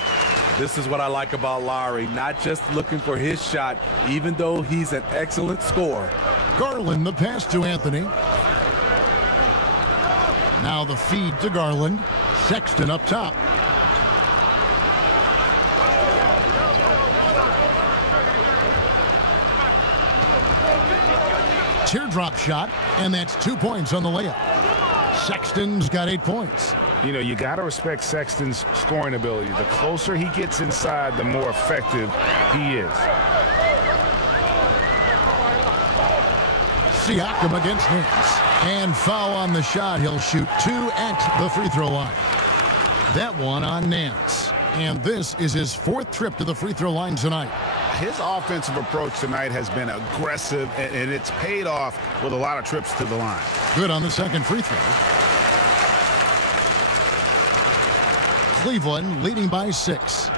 This is what I like about Lowry, not just looking for his shot, even though he's an excellent scorer. Garland, the pass to Anthony. Now the feed to Garland. Sexton up top. Teardrop shot, and that's 2 points on the layup. Sexton's got 8 points. You know, you got to respect Sexton's scoring ability. The closer he gets inside, the more effective he is. Siakam against Nance. And foul on the shot. He'll shoot 2 at the free throw line. That one on Nance. And this is his 4th trip to the free throw line tonight. His offensive approach tonight has been aggressive, and it's paid off with a lot of trips to the line. Good on the second free throw. Cleveland leading by 6.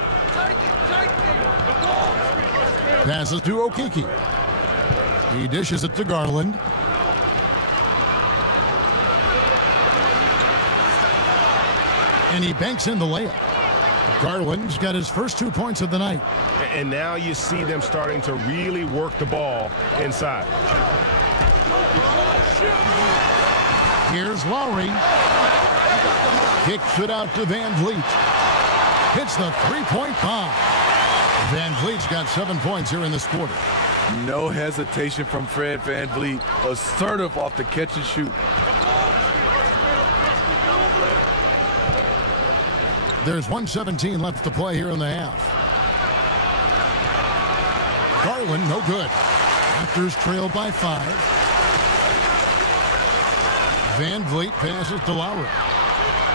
Passes to Okeke. He dishes it to Garland. And he banks in the layup. Garland's got his first 2 points of the night. And now you see them starting to really work the ball inside. Here's Lowry. Kicks it out to Van Vliet. Hits the three-point bomb. Van Vliet's got 7 points here in this quarter. No hesitation from Fred Van Vliet. Assertive off the catch and shoot. There's 1:17 left to play here in the half. Garland, no good. Raptors trail by 5. Van Vliet passes to Lowry.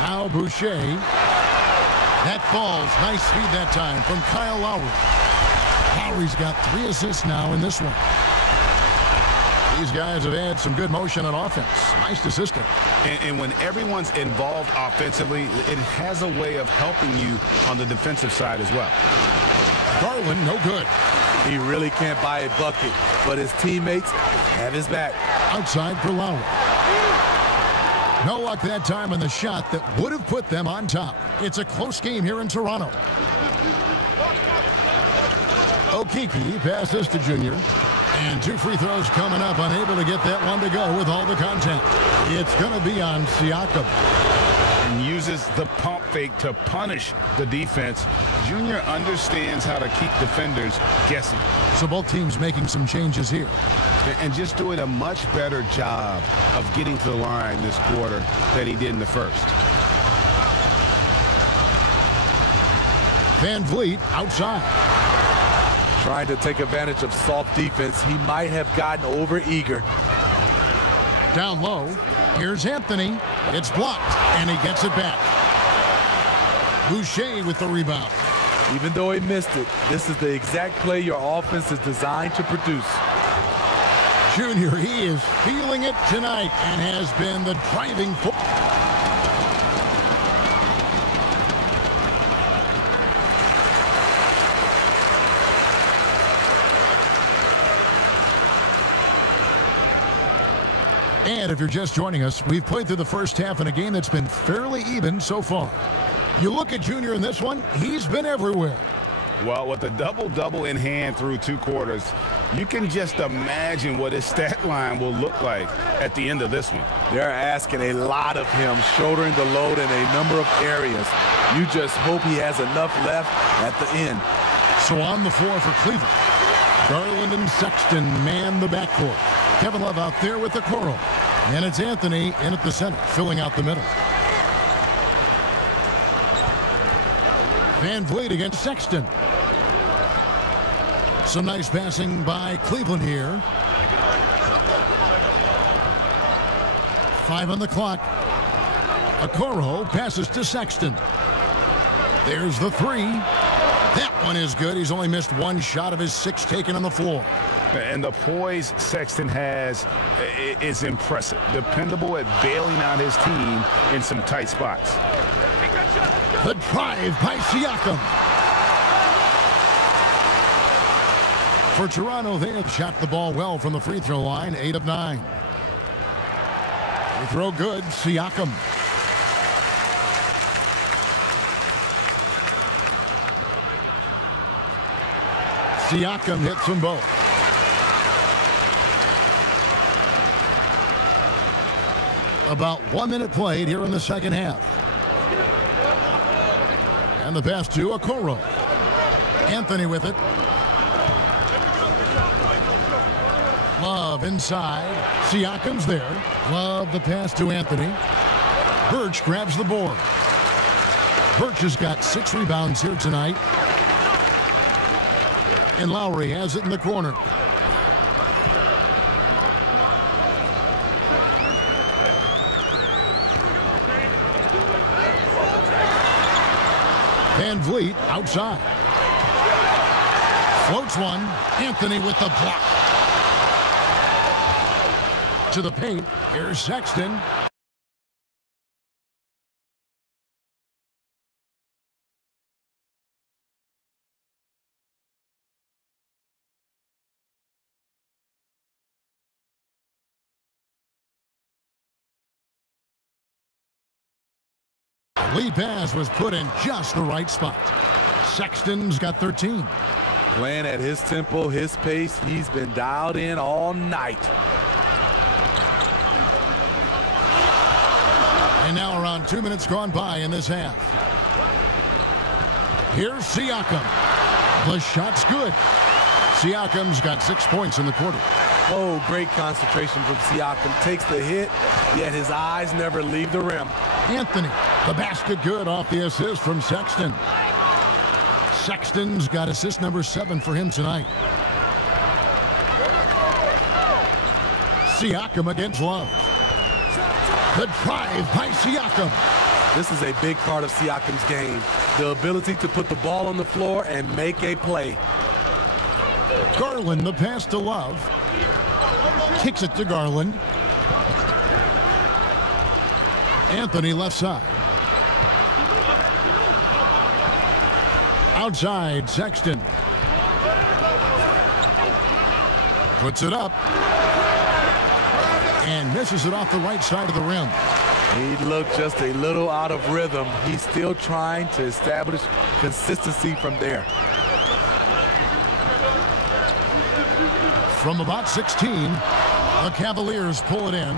Now Boucher. That falls. Nice speed that time from Kyle Lowry. Lowry's got 3 assists now in this one. These guys have had some good motion on offense. Nice to system. And when everyone's involved offensively, it has a way of helping you on the defensive side as well. Garland, no good. He really can't buy a bucket, but his teammates have his back. Outside for Lowry. No luck that time on the shot that would have put them on top. It's a close game here in Toronto. Okeke passes to Junior. And 2 free throws coming up, unable to get that one to go with all the content. It's going to be on Siakam. And uses the pump fake to punish the defense. Junior understands how to keep defenders guessing. So both teams making some changes here. And just doing a much better job of getting to the line this quarter than he did in the first. Van Vliet outside. Trying to take advantage of soft defense. He might have gotten over-eager. Down low. Here's Anthony. It's blocked, and he gets it back. Boucher with the rebound. Even though he missed it, this is the exact play your offense is designed to produce. Junior, he is feeling it tonight and has been the driving force. And if you're just joining us, we've played through the first half in a game that's been fairly even so far. You look at Junior in this one, he's been everywhere. Well, with a double-double in hand through 2 quarters, you can just imagine what his stat line will look like at the end of this one. They're asking a lot of him, shouldering the load in a number of areas. You just hope he has enough left at the end. So on the floor for Cleveland, Garland and Sexton man the backcourt. Kevin Love out there with the Okoro. And it's Anthony in at the center, filling out the middle. Van Vliet against Sexton. Some nice passing by Cleveland here. 5 on the clock. Okoro passes to Sexton. There's the 3. That one is good. He's only missed 1 shot of his 6 taken on the floor. And the poise Sexton has is impressive. Dependable at bailing out his team in some tight spots. The drive by Siakam. For Toronto, they have shot the ball well from the free throw line, 8 of 9. Free throw good, Siakam. Siakam hits them both. About 1 minute played here in the second half. And the pass to Okoro. Anthony with it. Love inside. Siakam's there. Love the pass to Anthony. Birch grabs the board. Birch has got 6 rebounds here tonight. And Lowry has it in the corner. Van Vliet outside. Floats one. Anthony with the block. To the paint. Here's Sexton. Lead pass was put in just the right spot. Sexton's got 13. Playing at his tempo, his pace. He's been dialed in all night. And now around 2 minutes gone by in this half. Here's Siakam. The shot's good. Siakam's got 6 points in the quarter. Oh, great concentration from Siakam. Takes the hit, yet his eyes never leave the rim. Anthony, the basket good off the assist from Sexton. Sexton's got assist number 7 for him tonight. Siakam against Love. The drive by Siakam. This is a big part of Siakam's game. The ability to put the ball on the floor and make a play. Garland, the pass to Love. Kicks it to Garland. Anthony left side. Outside, Sexton. Puts it up. And misses it off the right side of the rim. He looked just a little out of rhythm. He's still trying to establish consistency from there. From about 16, the Cavaliers pull it in.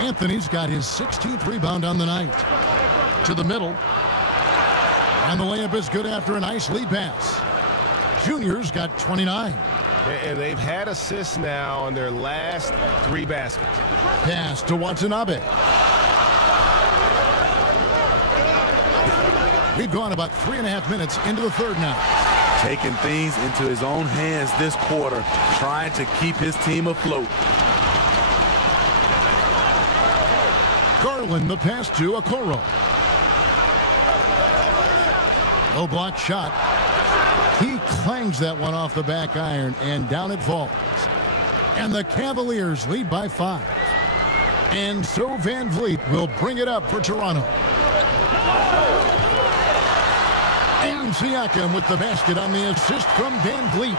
Anthony's got his 16th rebound on the night. To the middle. And the layup is good after a nice lead pass. Junior's got 29. And they've had assists now on their last 3 baskets. Pass to Watanabe. We've gone about 3.5 minutes into the third now. Taking things into his own hands this quarter, trying to keep his team afloat. Garland, the pass to Okoro. Low block shot. He clangs that one off the back iron, and down it falls. And the Cavaliers lead by 5. And so Van Vliet will bring it up for Toronto. And Siakam with the basket on the assist from Van Vliet.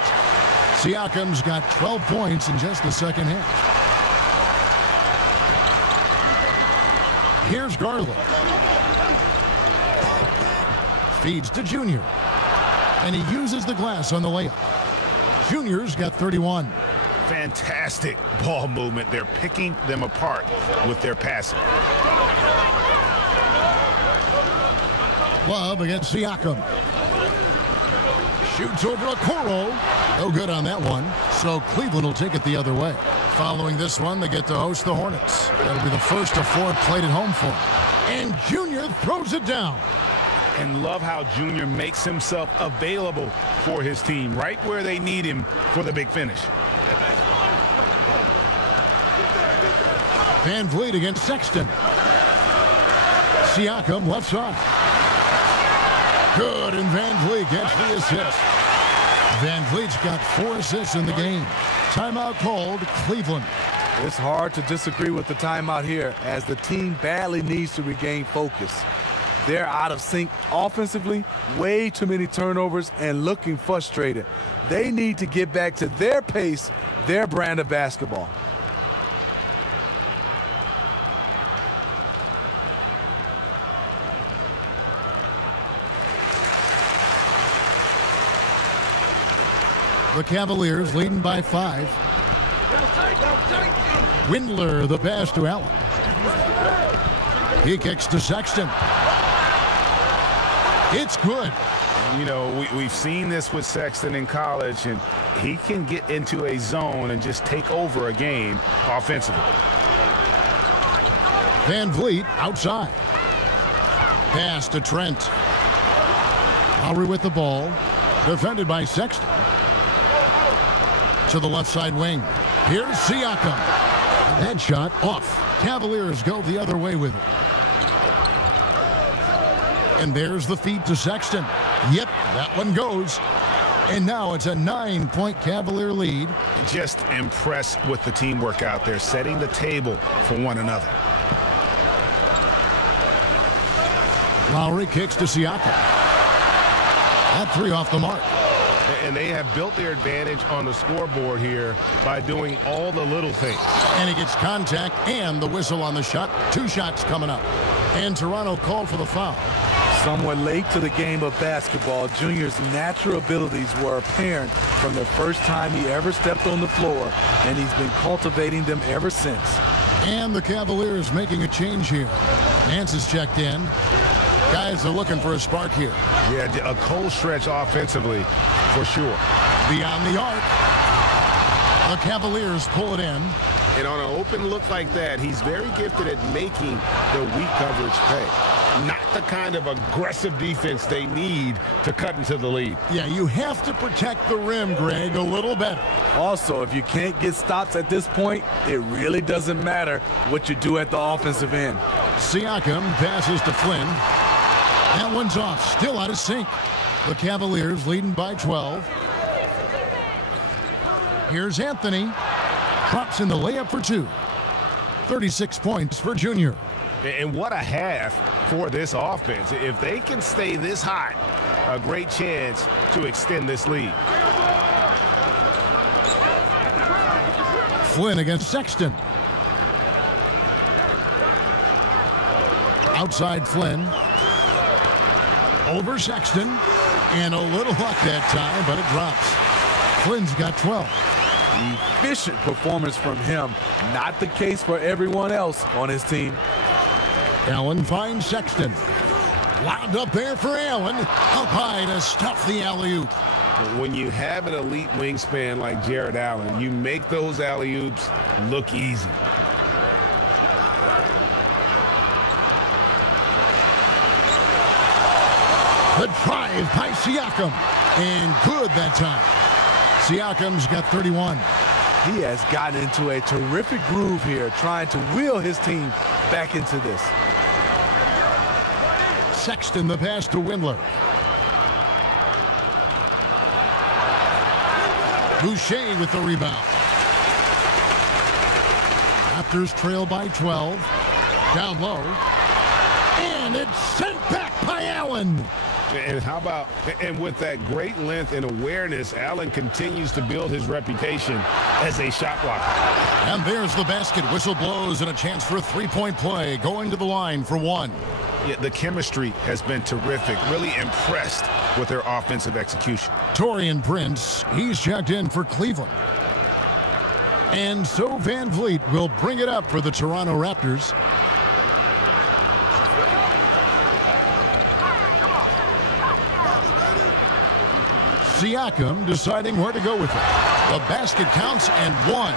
Siakam's got 12 points in just the second half. Here's Garland. Feeds to Junior. And he uses the glass on the layup. Junior's got 31. Fantastic ball movement. They're picking them apart with their passing. Love against Siakam. Shoots over Okoro. No good on that one. So Cleveland will take it the other way. Following this one, they get to host the Hornets. That'll be the first of 4 played at home for them. And Junior throws it down. And love how Junior makes himself available for his team, right where they need him for the big finish. Van Vliet against Sexton. Siakam left side. Good, and Van Vliet gets the assist. Van Vliet's got 4 assists in the game. Timeout called, Cleveland. It's hard to disagree with the timeout here, as the team badly needs to regain focus. They're out of sync offensively, way too many turnovers, and looking frustrated. They need to get back to their pace, their brand of basketball. The Cavaliers leading by 5. Windler, the pass to Allen. He kicks to Sexton. It's good. You know, we've seen this with Sexton in college, and he can get into a zone and just take over a game offensively. Van Vliet outside. Pass to Trent. Lowry with the ball. Defended by Sexton. To the left side wing. Here's Siakam. That shot off. Cavaliers go the other way with it. And there's the feed to Sexton. Yep, that one goes. And now it's a 9-point Cavalier lead. Just impressed with the teamwork out there, setting the table for one another. Lowry kicks to Siakam. That 3 off the mark. And they have built their advantage on the scoreboard here by doing all the little things. And he gets contact and the whistle on the shot. 2 shots coming up. And Toronto called for the foul. Somewhat late to the game of basketball, Junior's natural abilities were apparent from the first time he ever stepped on the floor, and he's been cultivating them ever since. And the Cavaliers making a change here. Nance is checked in. Guys are looking for a spark here. Yeah, a cold stretch offensively, for sure. Beyond the arc. The Cavaliers pull it in. And on an open look like that, he's very gifted at making the weak coverage pay. Not the kind of aggressive defense they need to cut into the lead. Yeah, you have to protect the rim, Greg, a little better. Also, if you can't get stops at this point, it really doesn't matter what you do at the offensive end. Siakam passes to Flynn. That one's off, still out of sync. The Cavaliers leading by 12. Here's Anthony. Drops in the layup for 2. 36 points for Junior. And what a half for this offense. If they can stay this hot, a great chance to extend this lead. Flynn against Sexton. Outside Flynn. Over Sexton. And a little luck that time, but it drops. Flynn's got 12. Efficient performance from him. Not the case for everyone else on his team. Allen finds Sexton. Wound up there for Allen. Up high to stuff the alley-oop. When you have an elite wingspan like Jared Allen, you make those alley-oops look easy. The drive by Siakam. And good that time. Siakam's got 31. He has gotten into a terrific groove here, trying to wheel his team back into this. Sexton the pass to Windler. Boucher with the rebound. Raptors trail by 12. Down low. And it's sent back by Allen. And how about, and with that great length and awareness, Allen continues to build his reputation as a shot blocker. And there's the basket. Whistle blows and a chance for a three-point play. Going to the line for 1. Yeah, the chemistry has been terrific. Really impressed with their offensive execution. Taurean Prince, he's checked in for Cleveland. And so Van Vliet will bring it up for the Toronto Raptors. Siakam deciding where to go with it. The basket counts and 1.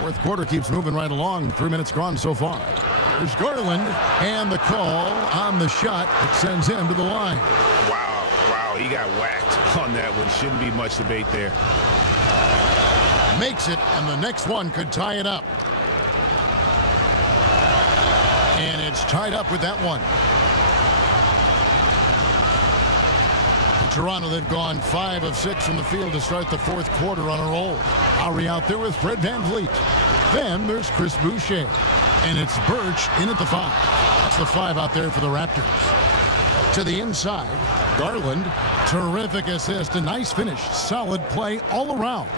Fourth quarter keeps moving right along. 3 minutes gone so far. There's Garland, and the call on the shot that sends him to the line. Wow, he got whacked on that one. Shouldn't be much debate there. Makes it, and the next one could tie it up. And it's tied up with that one. Toronto, they've gone 5 of 6 from the field to start the fourth quarter on a roll. Lowry out there with Fred VanVleet. Then there's Chris Boucher. And it's Birch in at the 5. That's the 5 out there for the Raptors. To the inside, Garland. Terrific assist, a nice finish. Solid play all around.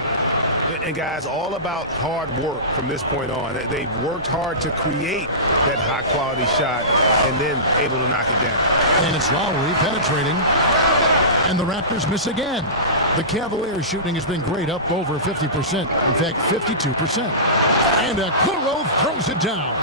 And guys, all about hard work from this point on. They've worked hard to create that high-quality shot and then able to knock it down. And it's Lowry penetrating. And the Raptors miss again. The Cavaliers shooting has been great, up over 50%. In fact, 52%. And Okoro throws it down.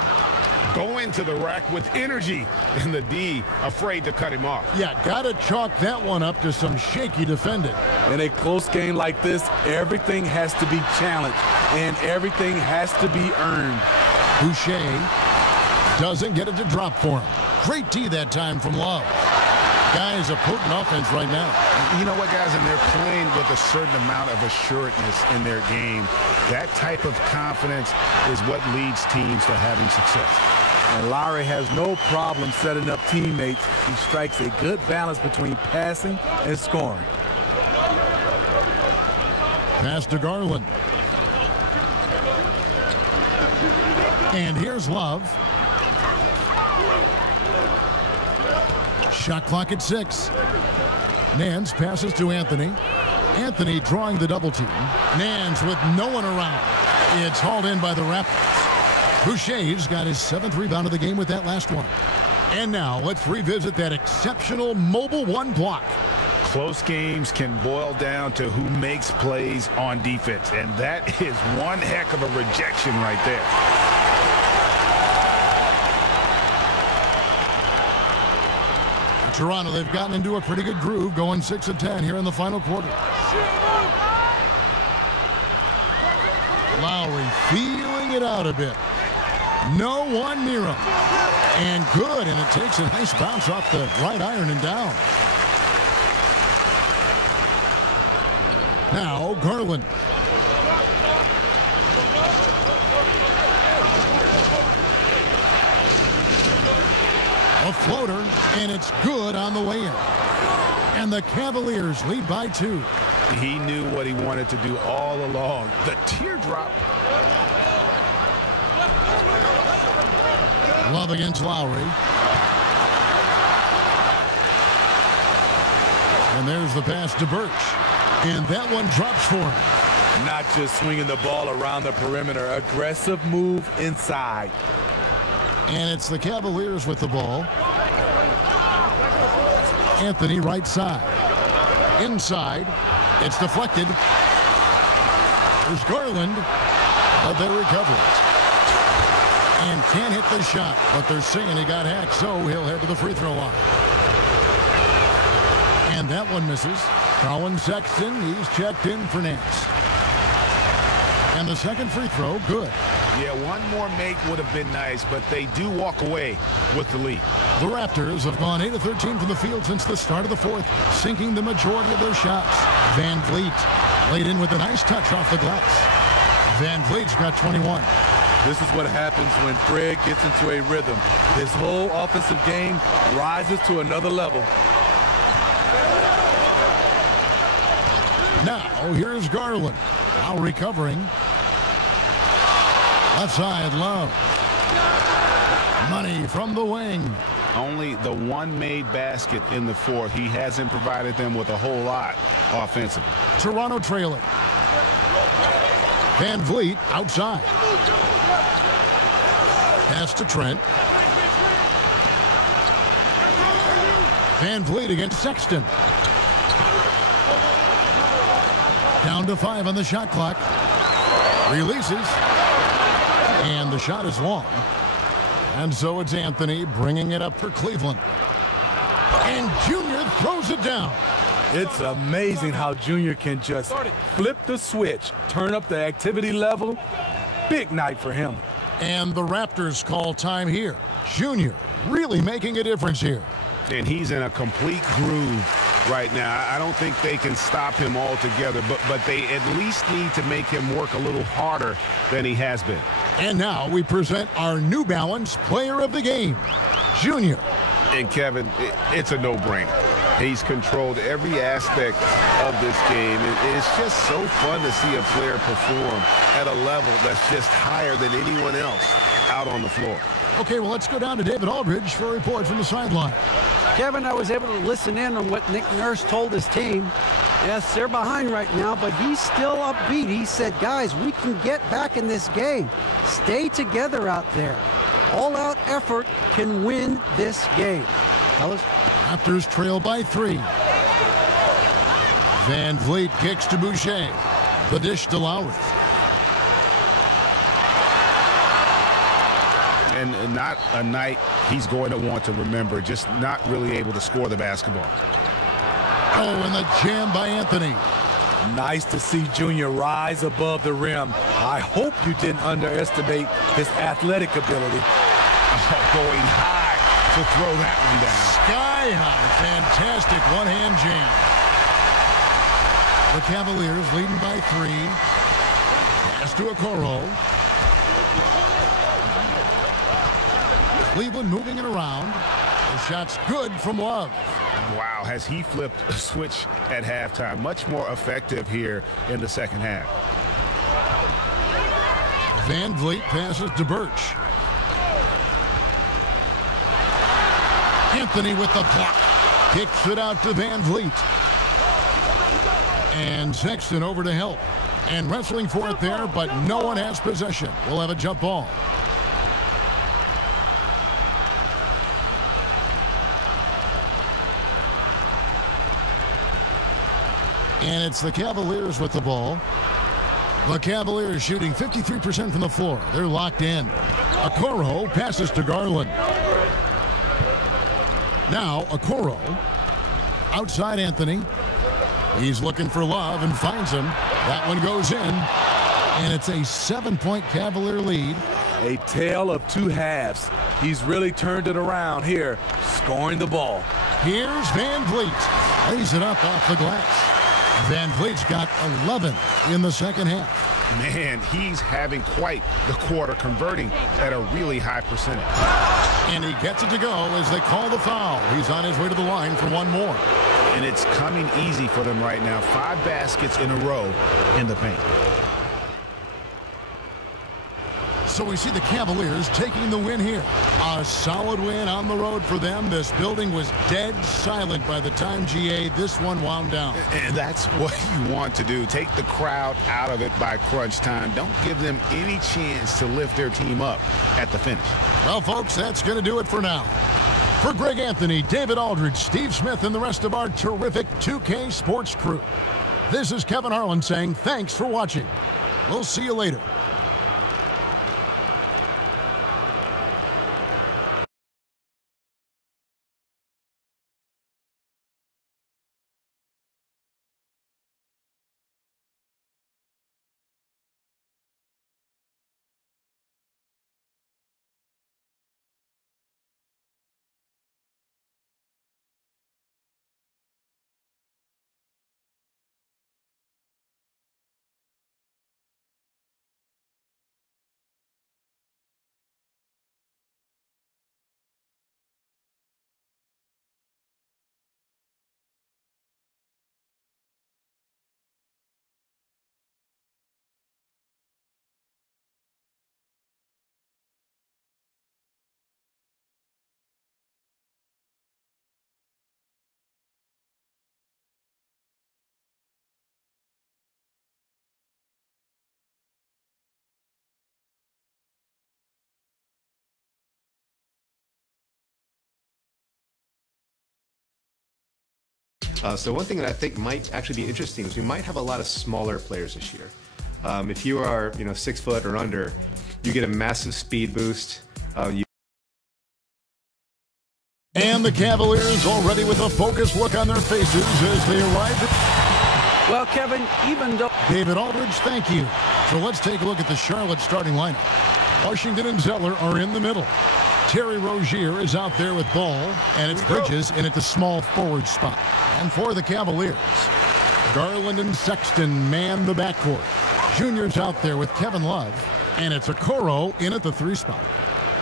Going to the rack with energy, and the D afraid to cut him off. Yeah, gotta chalk that one up to some shaky defending. In a close game like this, everything has to be challenged, and everything has to be earned. Boucher doesn't get it to drop for him. Great D that time from Love. Guys, a potent offense right now. You know what, guys, and they're playing with a certain amount of assuredness in their game. That type of confidence is what leads teams to having success. And Lowry has no problem setting up teammates. He strikes a good balance between passing and scoring. Pass to Garland. And here's Love. Shot clock at 6. Nance passes to Anthony. Anthony drawing the double team. Nance with no one around. It's hauled in by the Raptors. Boucher's got his 7th rebound of the game with that last one. And now let's revisit that exceptional mobile one block. Close games can boil down to who makes plays on defense, and that is one heck of a rejection right there. Toronto, they've gotten into a pretty good groove, going 6 of 10 here in the final quarter. Lowry feeling it out a bit. No one near him. And good, and it takes a nice bounce off the right iron and down. Now, Garland. A floater, and it's good on the way in. And the Cavaliers lead by 2. He knew what he wanted to do all along. The teardrop. Love against Lowry. And there's the pass to Birch. And that one drops for him. Not just swinging the ball around the perimeter. Aggressive move inside. And it's the Cavaliers with the ball. Anthony right side. Inside. It's deflected. There's Garland. But they recover it. And can't hit the shot. But they're saying he got hacked, so he'll head to the free throw line. And that one misses. Colin Sexton, he's checked in for Nance. And the second free throw, good. Yeah, one more make would have been nice, but they do walk away with the lead. The Raptors have gone 8 of 13 from the field since the start of the fourth, sinking the majority of their shots. Van Vliet laid in with a nice touch off the glass. Van Vliet's got 21. This is what happens when Fred gets into a rhythm. His whole offensive game rises to another level. Now, here's Garland. Now recovering. Left side, Love. Money from the wing. Only the one made basket in the fourth. He hasn't provided them with a whole lot offensively. Toronto trailing. Van Vliet outside. Pass to Trent. Van Vliet against Sexton. Down to 5 on the shot clock. Releases. And the shot is long. And so it's Anthony bringing it up for Cleveland. And Junior throws it down. It's amazing how Junior can just flip the switch, turn up the activity level. Big night for him. And the Raptors call time here. Junior really making a difference here. And he's in a complete groove right now. I don't think they can stop him altogether, but they at least need to make him work a little harder than he has been. And now we present our New Balance Player of the Game, Junior. And Kevin, it's a no-brainer. He's controlled every aspect of this game. It's just so fun to see a player perform at a level that's just higher than anyone else out on the floor. Okay, well, let's go down to David Aldridge for a report from the sideline. Kevin, I was able to listen in on what Nick Nurse told his team. Yes, they're behind right now, but he's still upbeat. He said, guys, we can get back in this game. Stay together out there. All-out effort can win this game. Fellas? Raptors trail by 3. Van Vliet kicks to Boucher. The dish to Lowry. And not a night he's going to want to remember, just not really able to score the basketball. Oh, and the jam by Anthony. Nice to see Junior rise above the rim. I hope you didn't underestimate his athletic ability. Going high to throw that one down. Sky high. Fantastic one-hand jam. The Cavaliers leading by 3. Pass to Okoro. Cleveland moving it around. The shot's good from Love. Wow, has he flipped the switch at halftime. Much more effective here in the second half. Van Vliet passes to Birch. Anthony with the block. Kicks it out to Van Vliet. And Sexton over to help. And wrestling for it there, but no one has possession. We'll have a jump ball. And it's the Cavaliers with the ball. The Cavaliers shooting 53% from the floor. They're locked in. Okoro passes to Garland. Now Okoro. Outside Anthony. He's looking for Love and finds him. That one goes in. And it's a 7-point Cavalier lead. A tale of two halves. He's really turned it around here, scoring the ball. Here's Van Vliet. Lays it up off the glass. Van Vliet's got 11 in the second half. Man, he's having quite the quarter, converting at a really high percentage. And he gets it to go as they call the foul. He's on his way to the line for one more. And it's coming easy for them right now. 5 baskets in a row in the paint. So we see the Cavaliers taking the win here. A solid win on the road for them. This building was dead silent by the time this one wound down. And that's what you want to do. Take the crowd out of it by crunch time. Don't give them any chance to lift their team up at the finish. Well, folks, that's going to do it for now. For Greg Anthony, David Aldridge, Steve Smith, and the rest of our terrific 2K Sports crew, this is Kevin Harlan saying thanks for watching. We'll see you later. So one thing that I think might actually be interesting is we might have a lot of smaller players this year. If you are, 6 foot or under, you get a massive speed boost. And the Cavaliers already with a focused look on their faces as they arrive. Well, Kevin, even though... David Aldridge, thank you. So let's take a look at the Charlotte starting lineup. Washington and Zeller are in the middle. Terry Rozier is out there with ball, and it's Bridges in at the small forward spot. And for the Cavaliers, Garland and Sexton man the backcourt. Junior's out there with Kevin Love, and it's Okoro in at the 3 spot.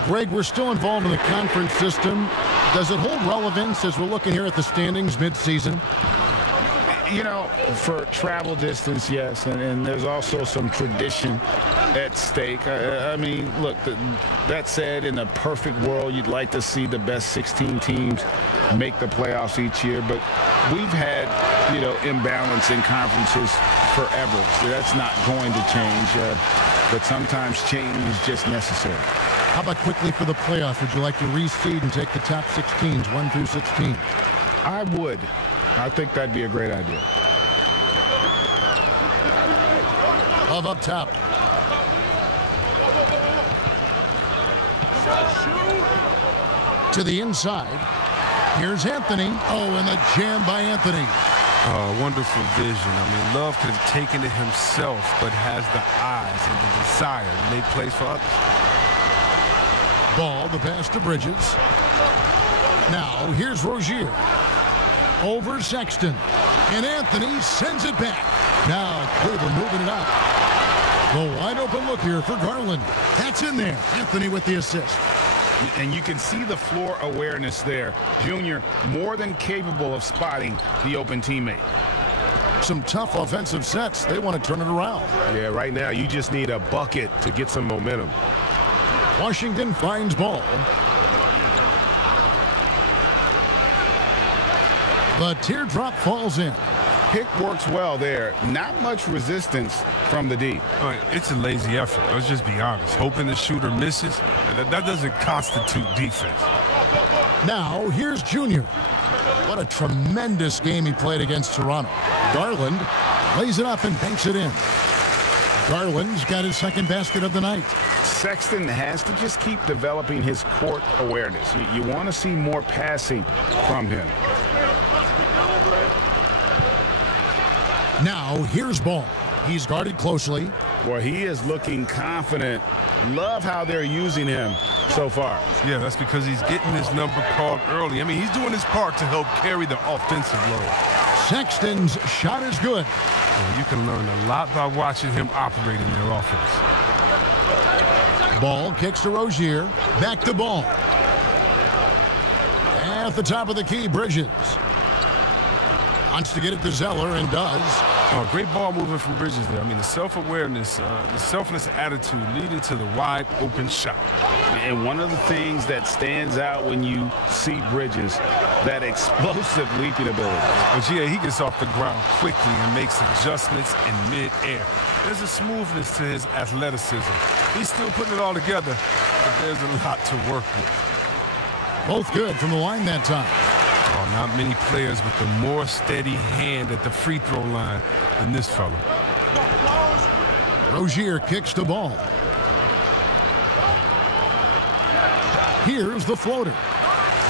Greg, we're still involved in the conference system. Does it hold relevance as we're looking here at the standings mid-season? For travel distance, yes, and there's also some tradition at stake. I mean, look, that said, in a perfect world, you'd like to see the best 16 teams make the playoffs each year, but we've had, imbalance in conferences forever. So that's not going to change, but sometimes change is just necessary. How about quickly for the playoffs? Would you like to reseed and take the top 16s, 1 through 16? I would. I think that'd be a great idea. Love up top. To the inside. Here's Anthony. Oh, and the jam by Anthony. Wonderful vision. I mean, Love could have taken it himself, but has the eyes and the desire to make plays for others. Ball, the pass to Bridges. Now, here's Rozier. Over Sexton. And Anthony sends it back. Now, Cleveland moving it up. The wide open look here for Garland. That's in there. Anthony with the assist. And you can see the floor awareness there. Junior more than capable of spotting the open teammate. Some tough offensive sets. They want to turn it around. Yeah, right now you just need a bucket to get some momentum. Washington finds ball. The teardrop falls in. Pick works well there. Not much resistance from the D. All right, it's a lazy effort. Let's just be honest. Hoping the shooter misses, that doesn't constitute defense. Now, here's Junior. What a tremendous game he played against Toronto. Garland lays it up and banks it in. Garland's got his second basket of the night. Sexton has to just keep developing his court awareness. You want to see more passing from him. Now, here's Ball. He's guarded closely. Well, he is looking confident. Love how they're using him so far. Yeah, that's because he's getting his number called early. I mean, he's doing his part to help carry the offensive load. Sexton's shot is good. Well, you can learn a lot by watching him operate in their offense. Ball kicks to Rozier. Back to Ball. At the top of the key, Bridges. Wants to get it to Zeller and does. Oh, great ball movement from Bridges there. I mean, the self-awareness, the selfless attitude leading to the wide open shot. And one of the things that stands out when you see Bridges, that explosive leaping ability. But yeah, he gets off the ground quickly and makes adjustments in mid-air. There's a smoothness to his athleticism. He's still putting it all together, but there's a lot to work with. Both good from the line that time. Oh, not many players with a more steady hand at the free throw line than this fella. Rozier kicks the ball. Here's the floater.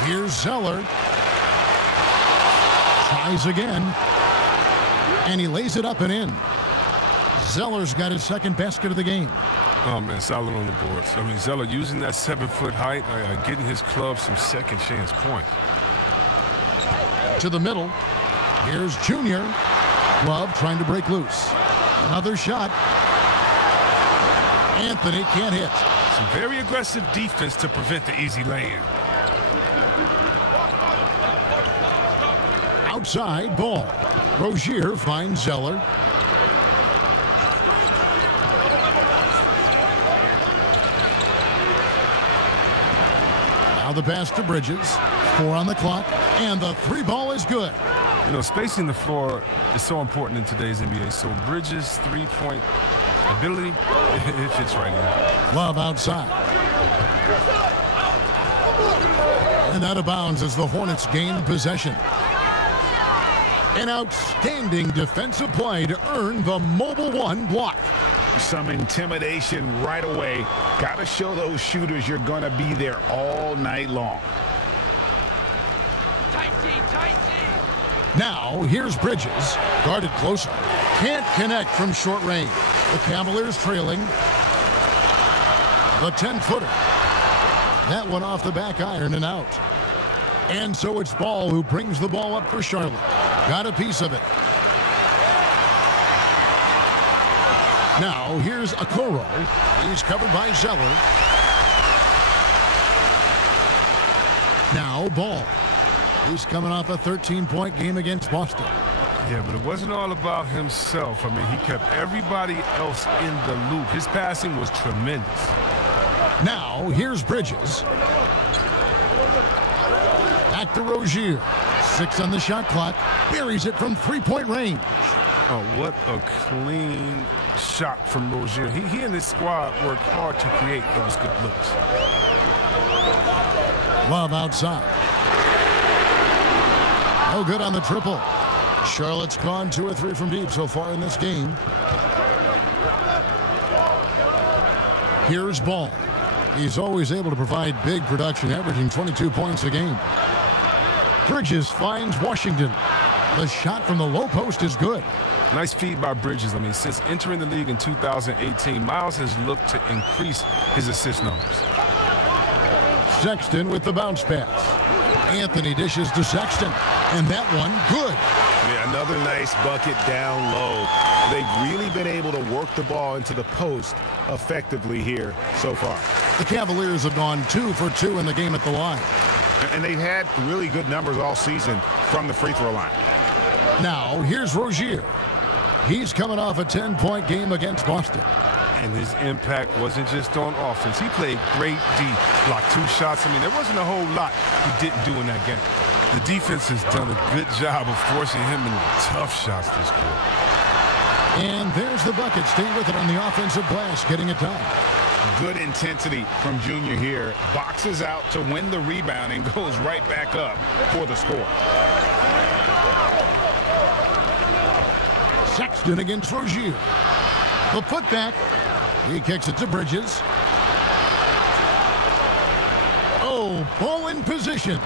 Here's Zeller. Tries again. And he lays it up and in. Zeller's got his second basket of the game. Oh, man, solid on the boards. I mean, Zeller using that 7-foot height, getting his club some second chance points. To the middle. Here's Junior. Love trying to break loose. Another shot. Anthony can't hit. Some very aggressive defense to prevent the easy lay-in. Outside Ball. Rozier finds Zeller. Now the pass to Bridges. 4 on the clock, and the 3 ball is good. You know, spacing the floor is so important in today's NBA. So Bridges' three-point ability, it fits right in. Love outside. And out of bounds as the Hornets gain possession. An outstanding defensive play to earn the Mobile One block. Some intimidation right away. Got to show those shooters you're going to be there all night long. Now, here's Bridges, guarded closer. Can't connect from short range. The Cavaliers trailing. The 10-footer. That one off the back iron and out. And so it's Ball who brings the ball up for Charlotte. Got a piece of it. Now, here's Okoro. He's covered by Zeller. Now, Ball. He's coming off a 13-point game against Boston. Yeah, but it wasn't all about himself. I mean, he kept everybody else in the loop. His passing was tremendous. Now, here's Bridges. Back to Rozier. 6 on the shot clock. Buries it from 3-point range. Oh, what a clean shot from Rozier. He and his squad worked hard to create those good looks. Love outside. No good on the triple. Charlotte's gone 2 or 3 from deep so far in this game. Here's Ball. He's always able to provide big production, averaging 22 points a game. Bridges finds Washington. The shot from the low post is good. Nice feed by Bridges. I mean, since entering the league in 2018, Miles has looked to increase his assist numbers. Sexton with the bounce pass. Anthony dishes to Sexton. And that one, good. Yeah, another nice bucket down low. They've really been able to work the ball into the post effectively here so far. The Cavaliers have gone 2 for 2 in the game at the line. And they've had really good numbers all season from the free throw line. Now, here's Rozier. He's coming off a 10-point game against Boston. And his impact wasn't just on offense. He played great D, blocked 2 shots. I mean, there wasn't a whole lot he didn't do in that game. The defense has done a good job of forcing him into tough shots this quarter. And there's the bucket. Stay with it on the offensive glass, getting it done. Good intensity from Junior here. Boxes out to win the rebound and goes right back up for the score. Sexton against Rozier. The putback. He kicks it to Bridges. Oh, ball in position.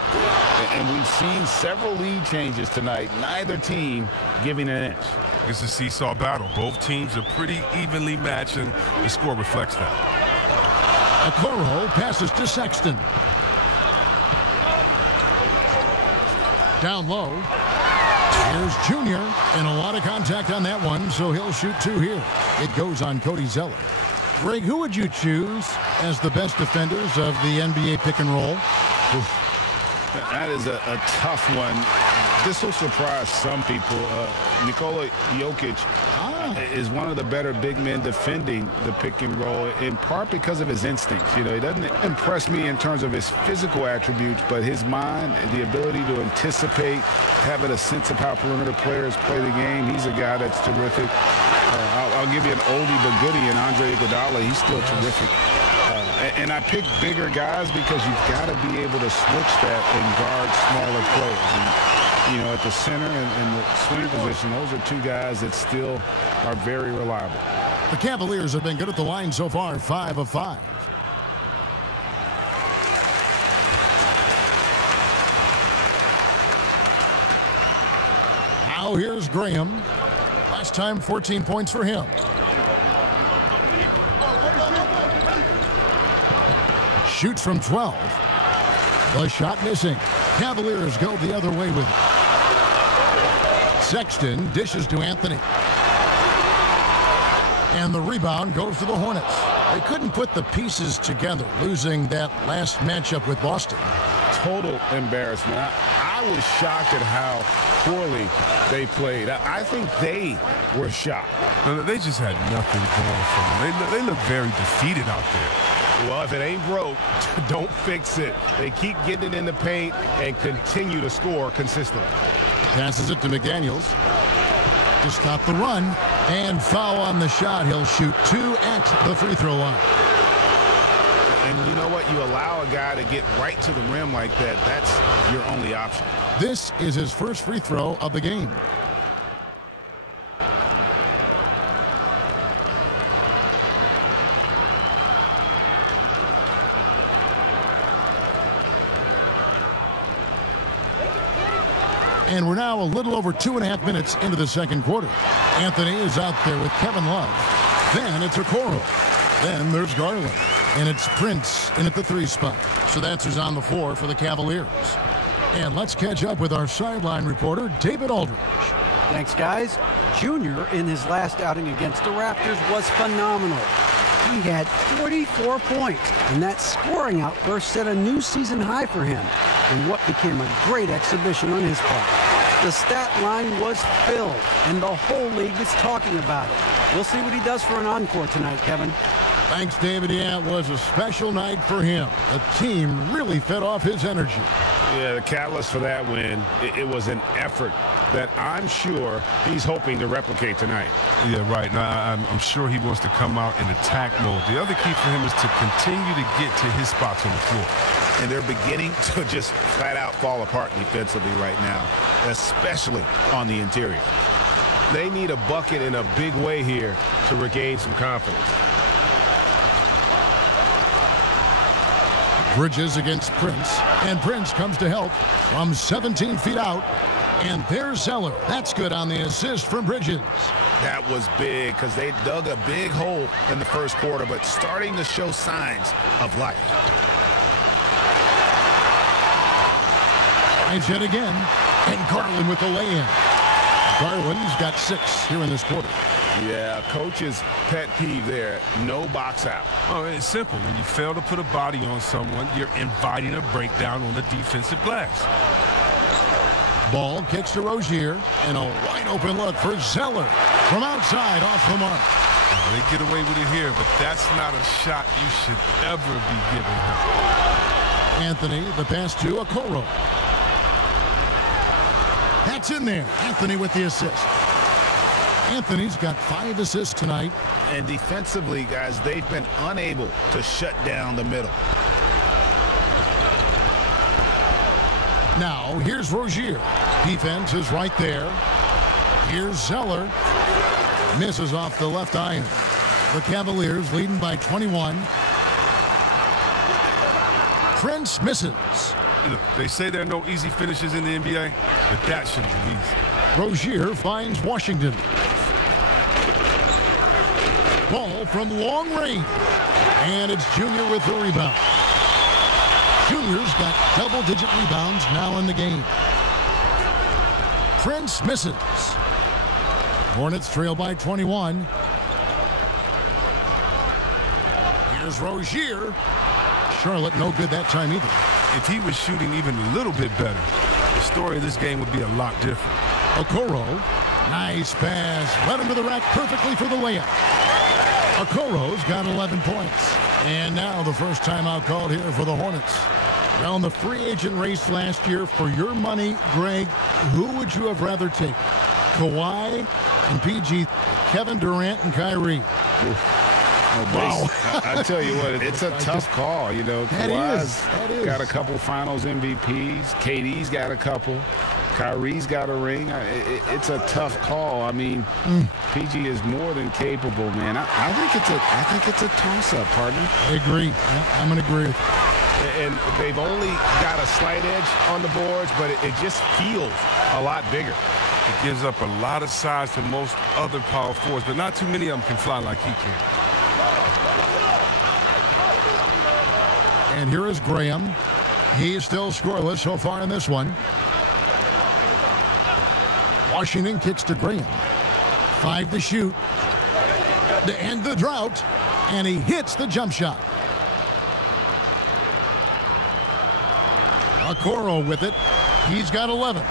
And we've seen several lead changes tonight. Neither team giving an inch. It's a seesaw battle. Both teams are pretty evenly matched, and the score reflects that. Okoro passes to Sexton. Down low. Here's Junior, and a lot of contact on that one, so he'll shoot 2 here. It goes on Cody Zeller. Greg, who would you choose as the best defenders of the NBA pick and roll? Oof. That is a tough one. This will surprise some people. Nikola Jokic is one of the better big men defending the pick and roll, in part because of his instincts. You know, he doesn't impress me in terms of his physical attributes, but his mind, the ability to anticipate, having a sense of how perimeter players play the game. He's a guy that's terrific. I'll give you an oldie but goodie in Andre Iguodala. He's still terrific. And I pick bigger guys because you've got to be able to switch that and guard smaller players. And, you know, at the center and the swing position, those are 2 guys that still are very reliable. The Cavaliers have been good at the line so far, 5 of 5. Now here's Graham. Last time, 14 points for him. Shoots from 12. The shot missing. Cavaliers go the other way with it. Sexton dishes to Anthony. And the rebound goes to the Hornets. They couldn't put the pieces together, losing that last matchup with Boston. Total embarrassment. I was shocked at how poorly they played. I think they were shocked. They just had nothing going for them. They look very defeated out there. Well, if it ain't broke, don't fix it. They keep getting it in the paint and continue to score consistently. Passes it to McDaniels to stop the run, and foul on the shot. He'll shoot 2 at the free throw line. And you know what? You allow a guy to get right to the rim like that. That's your only option. This is his first free throw of the game. And we're now a little over 2.5 minutes into the second quarter. Anthony is out there with Kevin Love. Then it's Okoro. Then there's Garland. And it's Prince in at the 3 spot. So that's who's on the floor for the Cavaliers. And let's catch up with our sideline reporter, David Aldridge. Thanks, guys. Junior, in his last outing against the Raptors, was phenomenal. He had 44 points, and that scoring outburst set a new season high for him in what became a great exhibition on his part. The stat line was filled, and the whole league is talking about it. We'll see what he does for an encore tonight, Kevin. Thanks, David. Yeah, it was a special night for him. The team really fed off his energy. Yeah, the catalyst for that win, it was an effort that I'm sure he's hoping to replicate tonight. Yeah, right. Now, I'm sure he wants to come out in attack mode. The other key for him is to continue to get to his spots on the floor. And they're beginning to just flat out fall apart defensively right now, especially on the interior. They need a bucket in a big way here to regain some confidence. Bridges against Prince, and Prince comes to help from 17 feet out. And there's Zeller. That's good on the assist from Bridges. That was big because they dug a big hole in the first quarter, but starting to show signs of life. Nice hit again. And Garland with the lay-in. Garland's got 6 here in this quarter. Yeah, coach's pet peeve there. No box out. Oh, it's simple. When you fail to put a body on someone, you're inviting a breakdown on the defensive glass. Ball kicks to Rozier, and a wide open look for Zeller from outside off the mark. They get away with it here, but that's not a shot you should ever be giving him. Anthony, the pass to Okoro. That's in there. Anthony with the assist. Anthony's got 5 assists tonight. And defensively, guys, they've been unable to shut down the middle. Now, here's Rozier. Defense is right there. Here's Zeller. Misses off the left iron. The Cavaliers leading by 21. Prince misses. Look, they say there are no easy finishes in the NBA, but that should be easy. Rozier finds Washington. Ball from long range. And it's Junior with the rebound. Junior's got double-digit rebounds now in the game. Prince misses. Hornets trail by 21. Here's Rozier. Charlotte no good that time either. If he was shooting even a little bit better, the story of this game would be a lot different. Okoro. Nice pass. Led him to the rack perfectly for the layup. Okoro's got 11 points. And now the first timeout called here for the Hornets. Well, in the free agent race last year, for your money, Greg, who would you have rather taken? Kawhi and PG, Kevin Durant and Kyrie. Wow. I tell you what, it's a tough call. You know, Kawhi's got a couple finals MVPs. KD's got a couple. Kyrie's got a ring. It's a tough call. I mean, PG is more than capable, man. I think it's a toss-up, partner. I agree. Yeah, I'm going to agree with you. And they've only got a slight edge on the boards, but it just feels a lot bigger. It gives up a lot of size to most other power forwards, but not too many of them can fly like he can. And here is Graham. He's still scoreless so far in this one. Washington kicks to Graham. 5 to shoot. To end the drought. And he hits the jump shot. Okoro with it. He's got 11.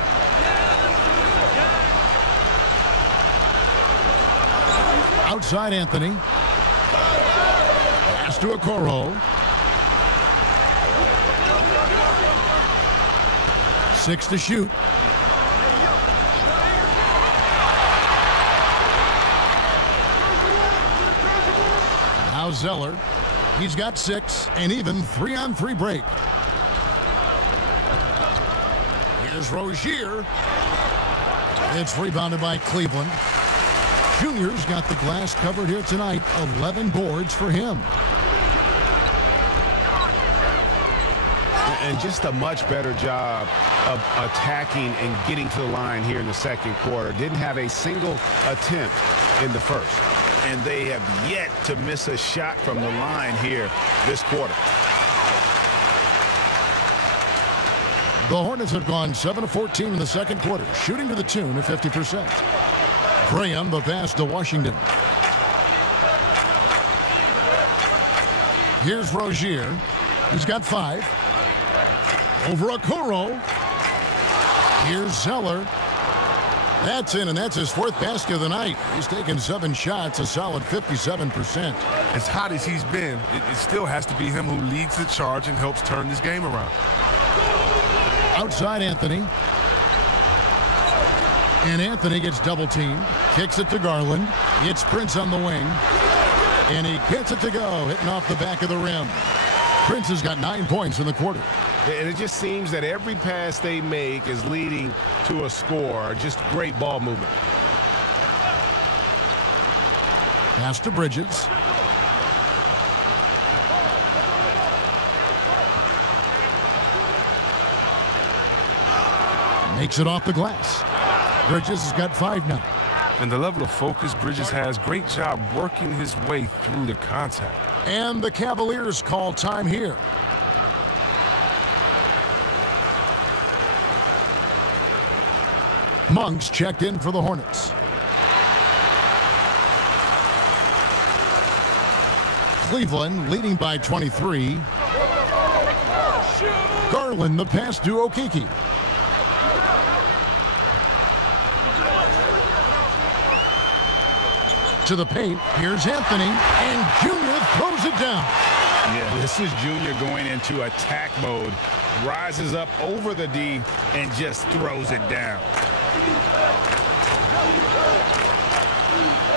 Outside Anthony. Pass to Okoro. 6 to shoot. Now Zeller. He's got 6 and even 3-on-3 break. Here's Rozier. It's rebounded by Cleveland. Junior's got the glass covered here tonight. 11 boards for him. And just a much better job of attacking and getting to the line here in the second quarter. Didn't have a single attempt in the first. And they have yet to miss a shot from the line here this quarter. The Hornets have gone 7 of 14 in the second quarter, shooting to the tune of 50%. Graham, the pass to Washington. Here's Rozier. He's got 5. Over Okoro. Here's Zeller. That's in, and that's his 4th basket of the night. He's taken 7 shots, a solid 57%. As hot as he's been, it still has to be him who leads the charge and helps turn this game around. Outside Anthony. And Anthony gets double-teamed. Kicks it to Garland. It's Prince on the wing. And he gets it to go, hitting off the back of the rim. Prince has got 9 points in the quarter. And it just seems that every pass they make is leading to a score. Just great ball movement. Pass to Bridges. Makes it off the glass. Bridges has got 5 now. And the level of focus Bridges has, great job working his way through the contact. And the Cavaliers call time here. Monks checked in for the Hornets. Cleveland leading by 23. Garland the pass to Okeke. To the paint, here's Anthony, and Junior throws it down. Yeah, this is Junior going into attack mode. Rises up over the D and just throws it down.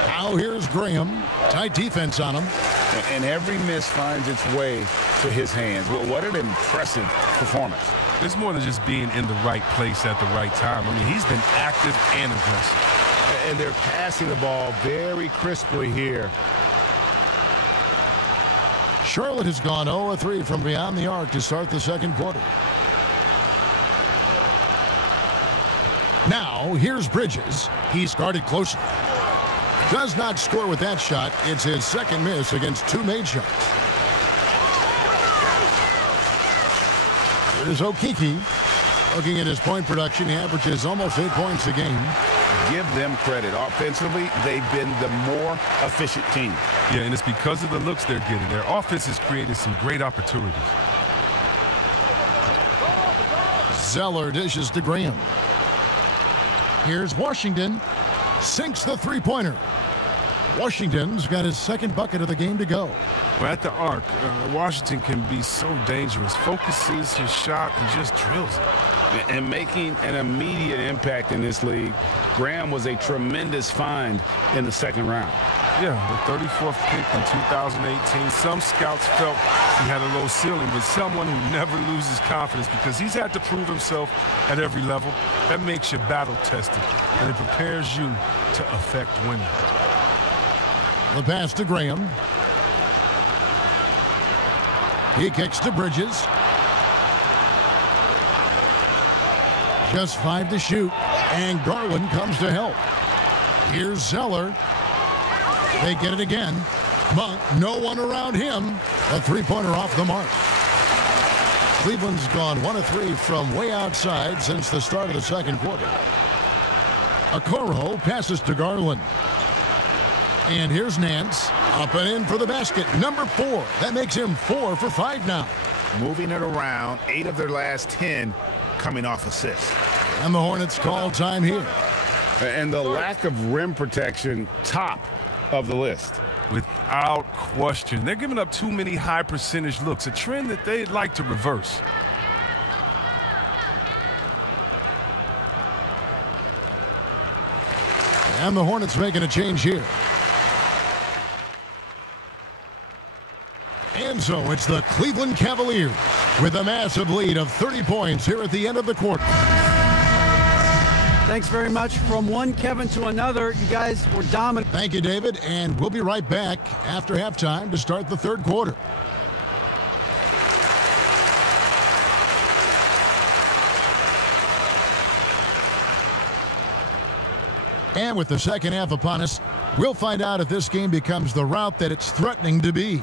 Now here's Graham. Tight defense on him. And every miss finds its way to his hands. Well, what an impressive performance. It's more than just being in the right place at the right time. I mean, he's been active and aggressive. And they're passing the ball very crisply here. Charlotte has gone 0-3 from beyond the arc to start the second quarter. Now, here's Bridges. He's guarded closely. Does not score with that shot. It's his second miss against two made shots. Here's Okeke. Looking at his point production, he averages almost 8 points a game. Give them credit. Offensively, they've been the more efficient team. Yeah, and it's because of the looks they're getting. Their offense has created some great opportunities. Zeller dishes to Graham. Here's Washington. Sinks the three-pointer. Washington's got his second bucket of the game to go. Well, at the arc, Washington can be so dangerous. Focuses his shot and just drills it. And making an immediate impact in this league, Graham was a tremendous find in the second round. Yeah, the 34th pick in 2018. Some scouts felt he had a low ceiling, but someone who never loses confidence because he's had to prove himself at every level. That makes you battle-tested, and it prepares you to affect winning. The pass to Graham. He kicks to Bridges. Just 5 to shoot, and Garland comes to help. Here's Zeller. They get it again. Monk, no one around him. A three-pointer off the mark. Cleveland's gone 1-3 from way outside since the start of the second quarter. Okoro passes to Garland. And here's Nance. Up and in for the basket. Number 4. That makes him 4 for 5 now. Moving it around. 8 of their last 10 coming off assists. And the Hornets call time here. And the lack of rim protection, top of the list. Without question. They're giving up too many high percentage looks, a trend that they'd like to reverse. And the Hornets making a change here. And so it's the Cleveland Cavaliers with a massive lead of 30 points here at the end of the quarter. Thanks very much. From one Kevin to another, you guys were dominant. Thank you, David, and we'll be right back after halftime to start the third quarter. And with the second half upon us, we'll find out if this game becomes the route that it's threatening to be.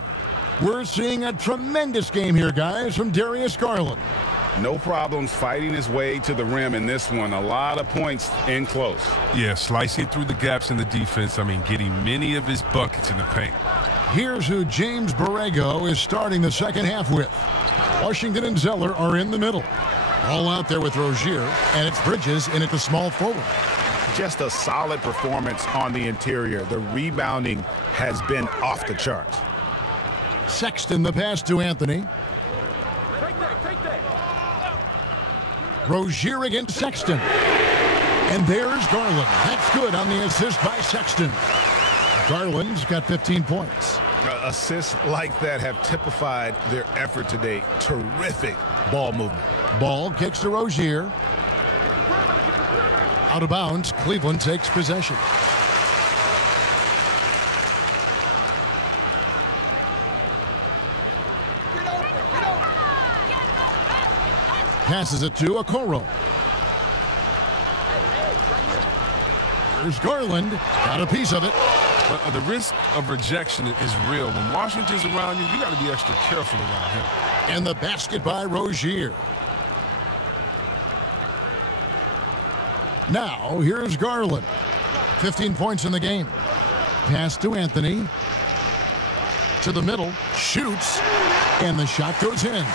We're seeing a tremendous game here, guys, from Darius Garland. No problems fighting his way to the rim in this one. A lot of points in close. Yeah, slicing through the gaps in the defense. I mean, getting many of his buckets in the paint. Here's who James Borrego is starting the second half with. Washington and Zeller are in the middle. All out there with Rozier, and it's Bridges in at the small forward. Just a solid performance on the interior. The rebounding has been off the charts. Sexton the pass to Anthony. Rozier against Sexton. And there's Garland. That's good on the assist by Sexton. Garland's got 15 points. Assists like that have typified their effort today. Terrific ball movement. Ball kicks to Rozier. Out of bounds, Cleveland takes possession. Passes it to Okoro. There's Garland. Got a piece of it. But the risk of rejection is real. When Washington's around you, you got to be extra careful around him. And the basket by Rozier. Now, here's Garland. 15 points in the game. Pass to Anthony. To the middle. Shoots. And the shot goes in.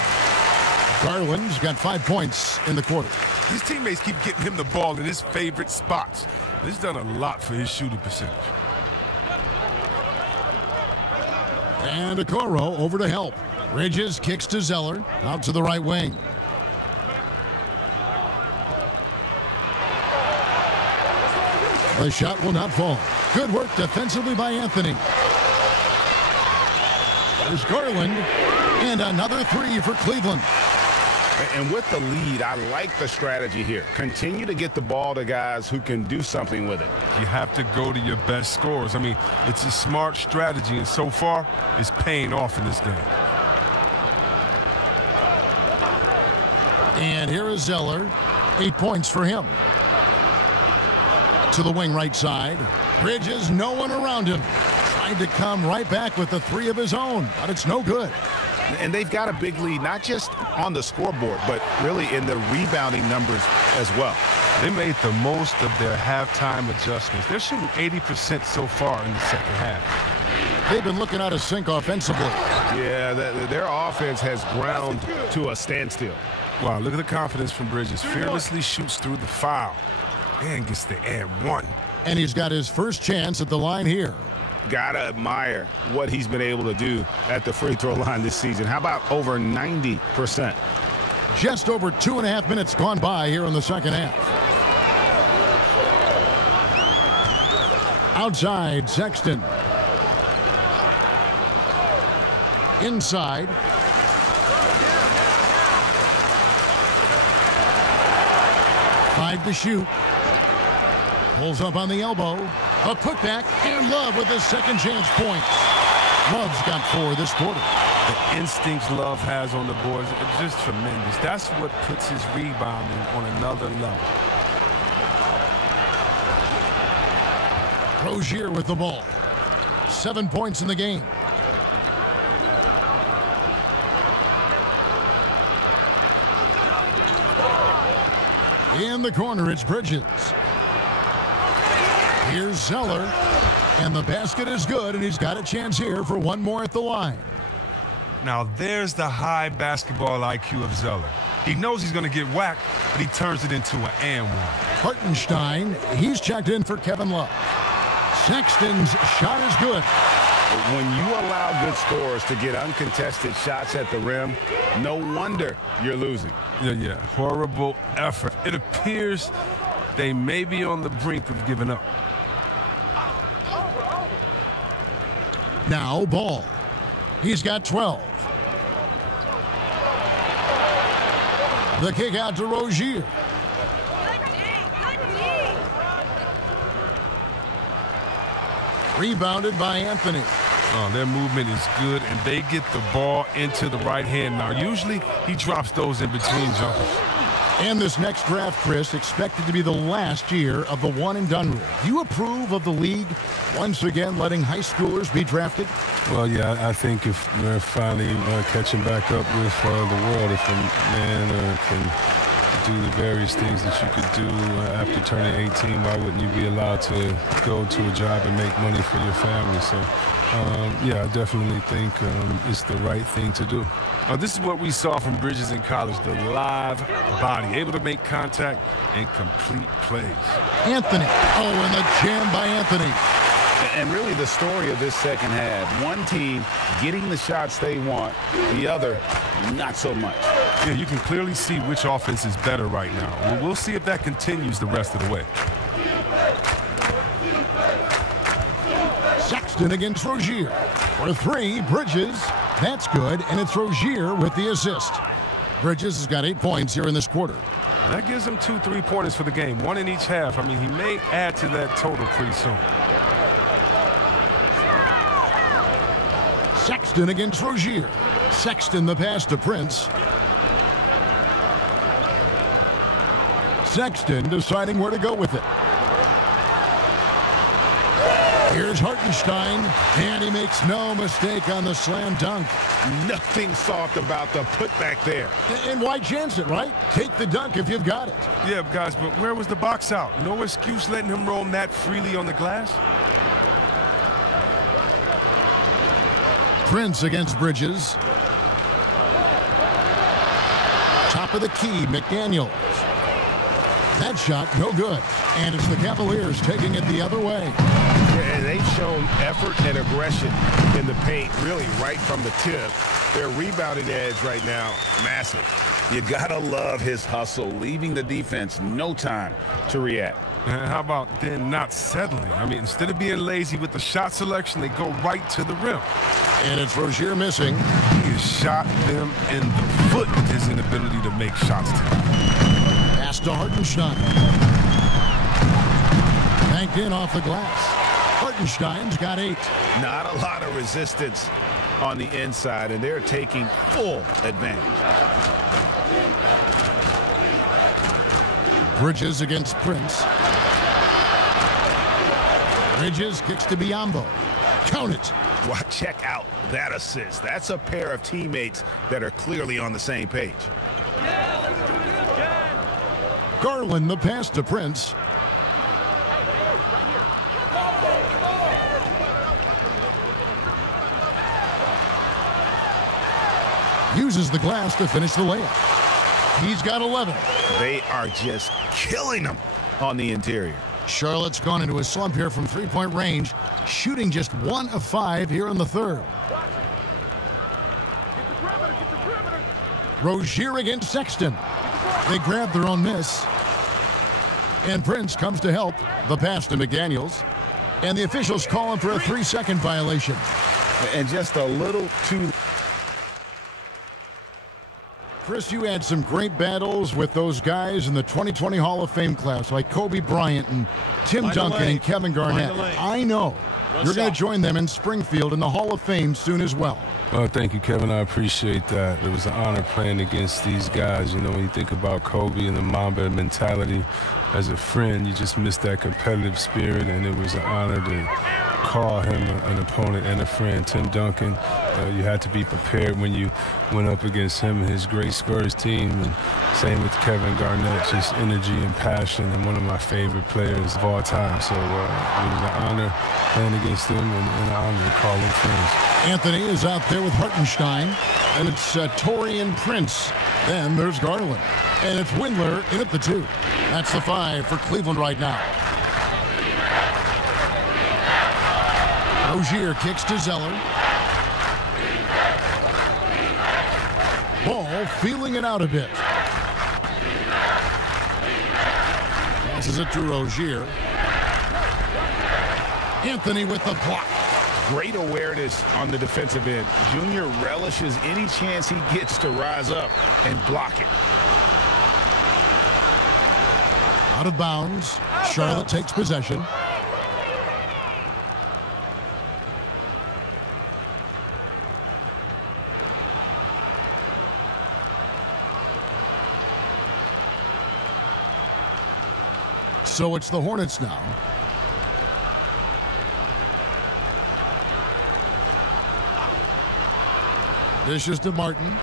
Garland's got 5 points in the quarter. His teammates keep getting him the ball in his favorite spots. This has done a lot for his shooting percentage. And Okoro over to help. Bridges kicks to Zeller, out to the right wing. The shot will not fall. Good work defensively by Anthony. There's Garland, and another three for Cleveland. And with the lead, I like the strategy here. Continue to get the ball to guys who can do something with it. You have to go to your best scorers. I mean, it's a smart strategy, and so far, it's paying off in this game. And here is Zeller. 8 points for him. To the wing right side. Bridges, no one around him. Tried to come right back with the three of his own, but it's no good. And they've got a big lead, not just on the scoreboard, but really in the rebounding numbers as well. They made the most of their halftime adjustments. They're shooting 80% so far in the second half. They've been looking out of sync offensively. Yeah, their offense has ground to a standstill. Wow, look at the confidence from Bridges. Fearlessly shoots through the foul and gets the air one. And he's got his first chance at the line here. Gotta admire what he's been able to do at the free throw line this season. How about over 90%? Just over 2.5 minutes gone by here in the second half. Outside, Sexton. Inside. Five to shoot. Pulls up on the elbow. A putback, and Love with his second chance points. Love's got 4 this quarter. The instincts Love has on the boards are just tremendous. That's what puts his rebounding on another level. Rozier with the ball. 7 points in the game. In the corner, it's Bridges. Here's Zeller, and the basket is good, and he's got a chance here for one more at the line. Now there's the high basketball IQ of Zeller. He knows he's going to get whacked, but he turns it into an and one. Hartenstein, he's checked in for Kevin Love. Sexton's shot is good. When you allow good scorers to get uncontested shots at the rim, no wonder you're losing. Yeah, horrible effort. It appears they may be on the brink of giving up. Now Ball. He's got 12. The kick out to Rozier. Rebounded by Anthony. Oh, their movement is good, and they get the ball into the right hand. Now, usually he drops those in between jumpers. And this next draft, Chris, expected to be the last year of the one-and-done rule. Do you approve of the league once again letting high schoolers be drafted? Well, yeah, I think if we're finally catching back up with the world, if a man can do the various things that you could do after turning 18, why wouldn't you be allowed to go to a job and make money for your family? So, yeah, I definitely think it's the right thing to do. This is what we saw from Bridges in college, the live body, able to make contact and complete plays. Anthony. Oh, and the jam by Anthony. And really the story of this second half, one team getting the shots they want, the other not so much. Yeah, you can clearly see which offense is better right now. We'll see if that continues the rest of the way. Sexton against Rozier. For 3, Bridges. That's good, and it's Rozier with the assist. Bridges has got 8 points here in this quarter. That gives him 2 3-pointers for the game, 1 in each half. I mean, he may add to that total pretty soon. Sexton against Rozier. Sexton the pass to Prince. Sexton deciding where to go with it. Here's Hartenstein, and he makes no mistake on the slam dunk. Nothing soft about the putback there. And why chance it, right? Take the dunk if you've got it. Yeah, guys, but where was the box out? No excuse letting him roam that freely on the glass? Prince against Bridges. Top of the key, McDaniels. That shot, no good. And it's the Cavaliers taking it the other way. Yeah, they've shown effort and aggression in the paint, really right from the tip. Their rebounding edge right now, massive. You gotta love his hustle, leaving the defense no time to react. And how about then not settling? I mean, instead of being lazy with the shot selection, they go right to the rim. And it's Rozier missing. He has shot them in the foot with his inability to make shots tonight. Pass to Hartenstein. Banked in off the glass. Hartenstein's got 8. Not a lot of resistance on the inside, and they're taking full advantage. Bridges against Prince. Bridges kicks to Biyombo. Count it. Well, check out that assist. That's a pair of teammates that are clearly on the same page. Garland the pass to Prince. Uses the glass to finish the layup. He's got 11. They are just killing them on the interior. Charlotte's gone into a slump here from three-point range, shooting just 1 of 5 here in the third. Rozier against Sexton. They grab their own miss. And Prince comes to help. The pass to McDaniels. And the officials call him for a 3-second violation. And just a little too... Chris, you had some great battles with those guys in the 2020 Hall of Fame class, like Kobe Bryant and Tim Duncan and Kevin Garnett. I know you're going to join them in Springfield in the Hall of Fame soon as well. Well, thank you, Kevin. I appreciate that. It was an honor playing against these guys. You know, when you think about Kobe and the Mamba mentality, as a friend, you just miss that competitive spirit, and it was an honor to call him an opponent and a friend. Tim Duncan, you had to be prepared when you went up against him and his great Spurs team. And same with Kevin Garnett, just energy and passion, and one of my favorite players of all time. So it was an honor playing against him and an honor to call them friends. Anthony is out there with Hartenstein, and it's Torian Prince. Then there's Garland, and it's Windler in at the 2. That's the 5 for Cleveland right now. Rozier kicks to Zeller. Ball feeling it out a bit. Passes it to Rozier. Anthony with the block. Great awareness on the defensive end. Junior relishes any chance he gets to rise up and block it. Out of bounds. Charlotte takes possession. So it's the Hornets now. Dishes to Martin.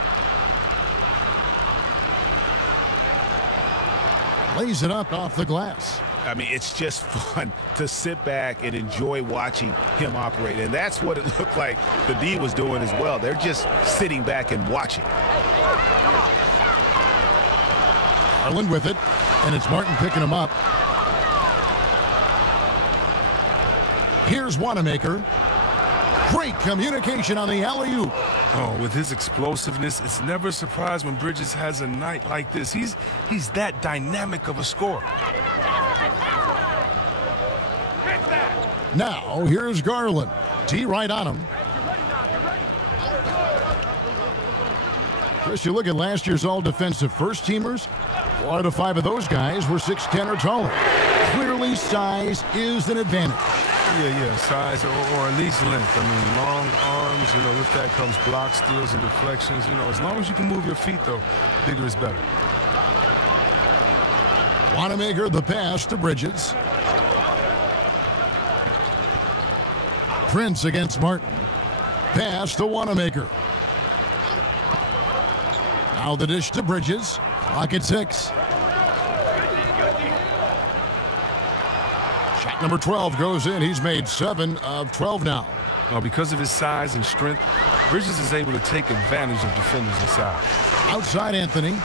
Lays it up off the glass. I mean, it's just fun to sit back and enjoy watching him operate. And that's what it looked like the D was doing as well. They're just sitting back and watching. Garland with it, and it's Martin picking him up. Here's Wanamaker. Great communication on the alley-oop. Oh, with his explosiveness, it's never a surprise when Bridges has a night like this. He's that dynamic of a scorer. Now, here's Garland. D right on him. Chris, you look at last year's all-defensive first-teamers. 4 out of 5 of those guys were 6'10" or taller. Clearly, size is an advantage. Yeah, size or at least length. I mean, long arms, you know, with that comes block steals and deflections. You know, as long as you can move your feet, though, bigger is better. Wanamaker the pass to Bridges. Prince against Martin. Pass to Wanamaker. Now the dish to Bridges. Clock at 6. Shot number 12 goes in. He's made 7 of 12 now. Well, because of his size and strength, Bridges is able to take advantage of defenders inside. Outside Anthony.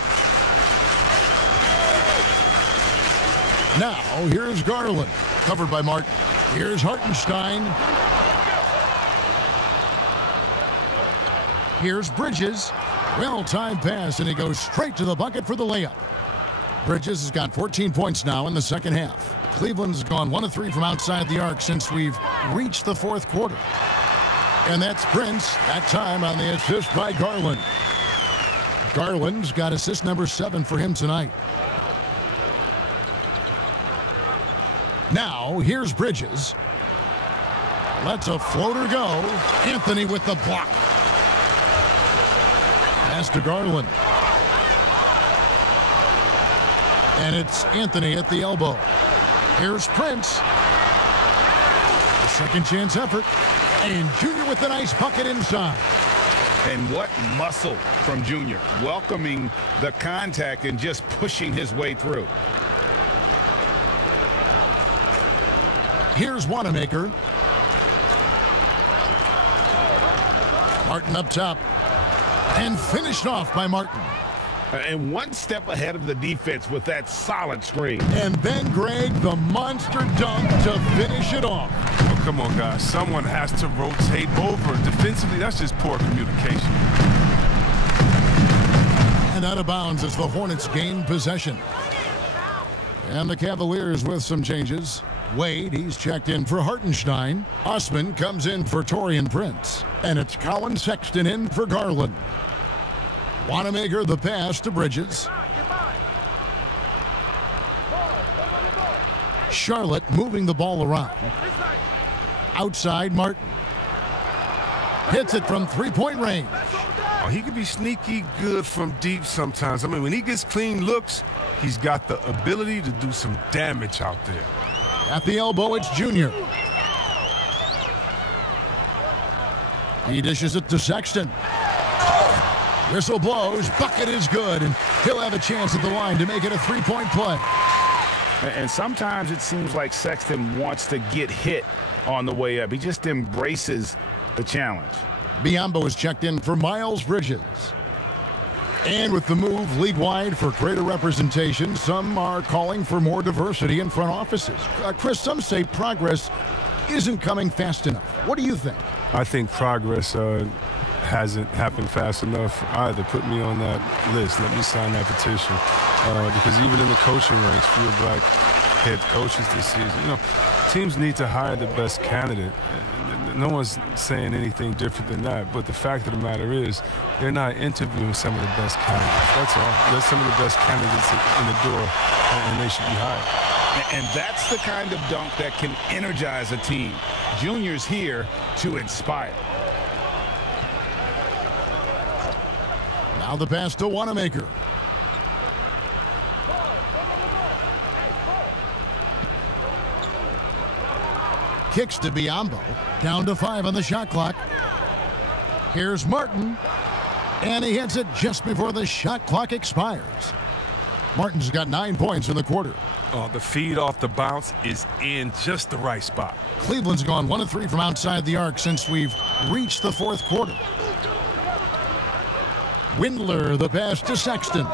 Now, here's Garland. Covered by Martin. Here's Hartenstein. Here's Bridges. Well-timed pass, and he goes straight to the bucket for the layup. Bridges has got 14 points now in the second half. Cleveland's gone 1 of 3 from outside the arc since we've reached the fourth quarter. And that's Prince, that time on the assist by Garland. Garland's got assist number 7 for him tonight. Now, here's Bridges. Lets a floater go. Anthony with the block. Pass to Garland. And it's Anthony at the elbow. Here's Prince. The second chance effort. And Junior with a nice bucket inside. And what muscle from Junior. Welcoming the contact and just pushing his way through. Here's Wanamaker. Martin up top. And finished off by Martin. And one step ahead of the defense with that solid screen. And then Greg, the monster dunk to finish it off. Oh, come on, guys. Someone has to rotate over. Defensively, that's just poor communication. And out of bounds as the Hornets gain possession. And the Cavaliers with some changes. Wade, he's checked in for Hartenstein. Osman comes in for Taurean Prince. And it's Colin Sexton in for Garland. Wanamaker the pass to Bridges. Charlotte moving the ball around. Outside Martin. Hits it from three-point range. Oh, he can be sneaky good from deep sometimes. I mean, when he gets clean looks, he's got the ability to do some damage out there. At the elbow, it's Junior. He dishes it to Sexton. Whistle blows, bucket is good, and he'll have a chance at the line to make it a three-point play. And sometimes it seems like Sexton wants to get hit on the way up. He just embraces the challenge. Biyombo is checked in for Miles Bridges. And with the move league-wide for greater representation, some are calling for more diversity in front offices. Chris, some say progress isn't coming fast enough. What do you think? I think progress hasn't happened fast enough either. Put me on that list. Let me sign that petition. Because even in the coaching ranks, fewer black head coaches this season, teams need to hire the best candidate. No one's saying anything different than that. But the fact of the matter is, they're not interviewing some of the best candidates. That's all. There's some of the best candidates in the door, and they should be hired. And that's the kind of dunk that can energize a team. Junior's here to inspire. Now the pass to Wanamaker. Kicks to Biyombo. Down to 5 on the shot clock. Here's Martin. And he hits it just before the shot clock expires. Martin's got 9 points in the quarter. Oh, the feed off the bounce is in just the right spot. Cleveland's gone 1 of 3 from outside the arc since we've reached the fourth quarter. Windler, the pass to Sexton.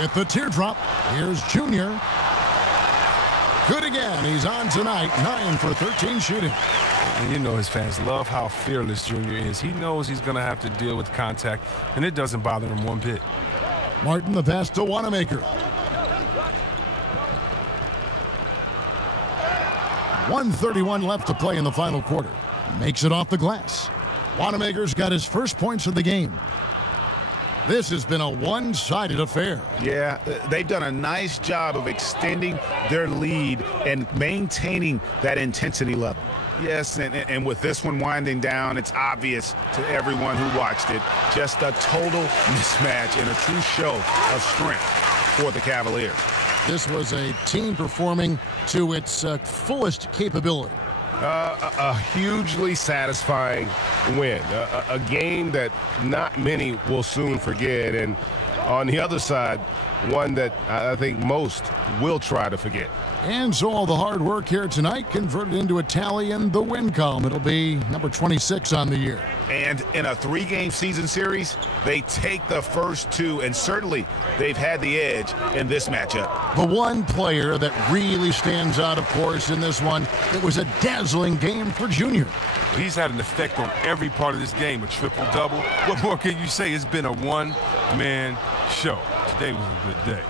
With the teardrop, here's Junior. Good again. He's on tonight, 9 for 13 shooting. And his fans love how fearless Junior is. He knows he's going to have to deal with contact, and it doesn't bother him one bit. Martin, the pass to Wanamaker. 1:31 left to play in the final quarter. Makes it off the glass. Wanamaker's got his first points of the game. This has been a one-sided affair. Yeah, they've done a nice job of extending their lead and maintaining that intensity level. Yes, and with this one winding down, it's obvious to everyone who watched it. Just a total mismatch and a true show of strength for the Cavaliers. This was a team performing to its fullest capability. A hugely satisfying win. A game that not many will soon forget. And on the other side, one that I think most will try to forget. And so all the hard work here tonight converted into a tally in the win column. It'll be number 26 on the year. And in a 3-game season series, they take the first 2, and certainly they've had the edge in this matchup. The one player that really stands out, of course, in this one, it was a dazzling game for Junior. He's had an effect on every part of this game, a triple-double. What more can you say? It's been a one-man show. Today was a good day.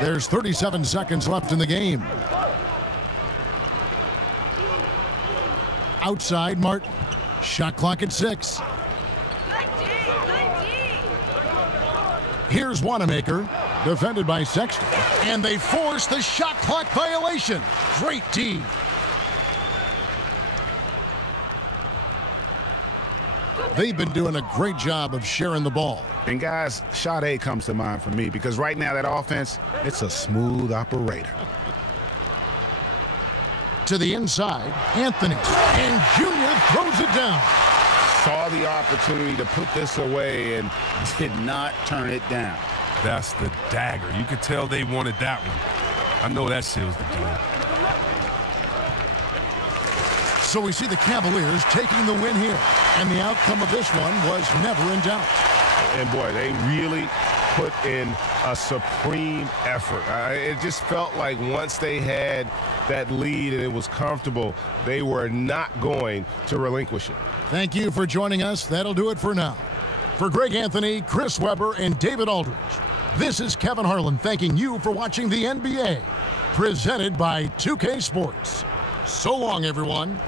There's 37 seconds left in the game. Outside Martin. Shot clock at 6. Here's Wanamaker, defended by Sexton. And they force the shot clock violation. Great D. They've been doing a great job of sharing the ball. And guys, shot A comes to mind for me because right now that offense, it's a smooth operator. To the inside, Anthony. And Junior throws it down. Saw the opportunity to put this away and did not turn it down. That's the dagger. You could tell they wanted that one. I know that seals the deal. So we see the Cavaliers taking the win here. And the outcome of this one was never in doubt. And boy, they really put in a supreme effort. It just felt like once they had that lead and it was comfortable, they were not going to relinquish it. Thank you for joining us. That'll do it for now. For Greg Anthony, Chris Webber, and David Aldridge, this is Kevin Harlan thanking you for watching the NBA, presented by 2K Sports. So long, everyone.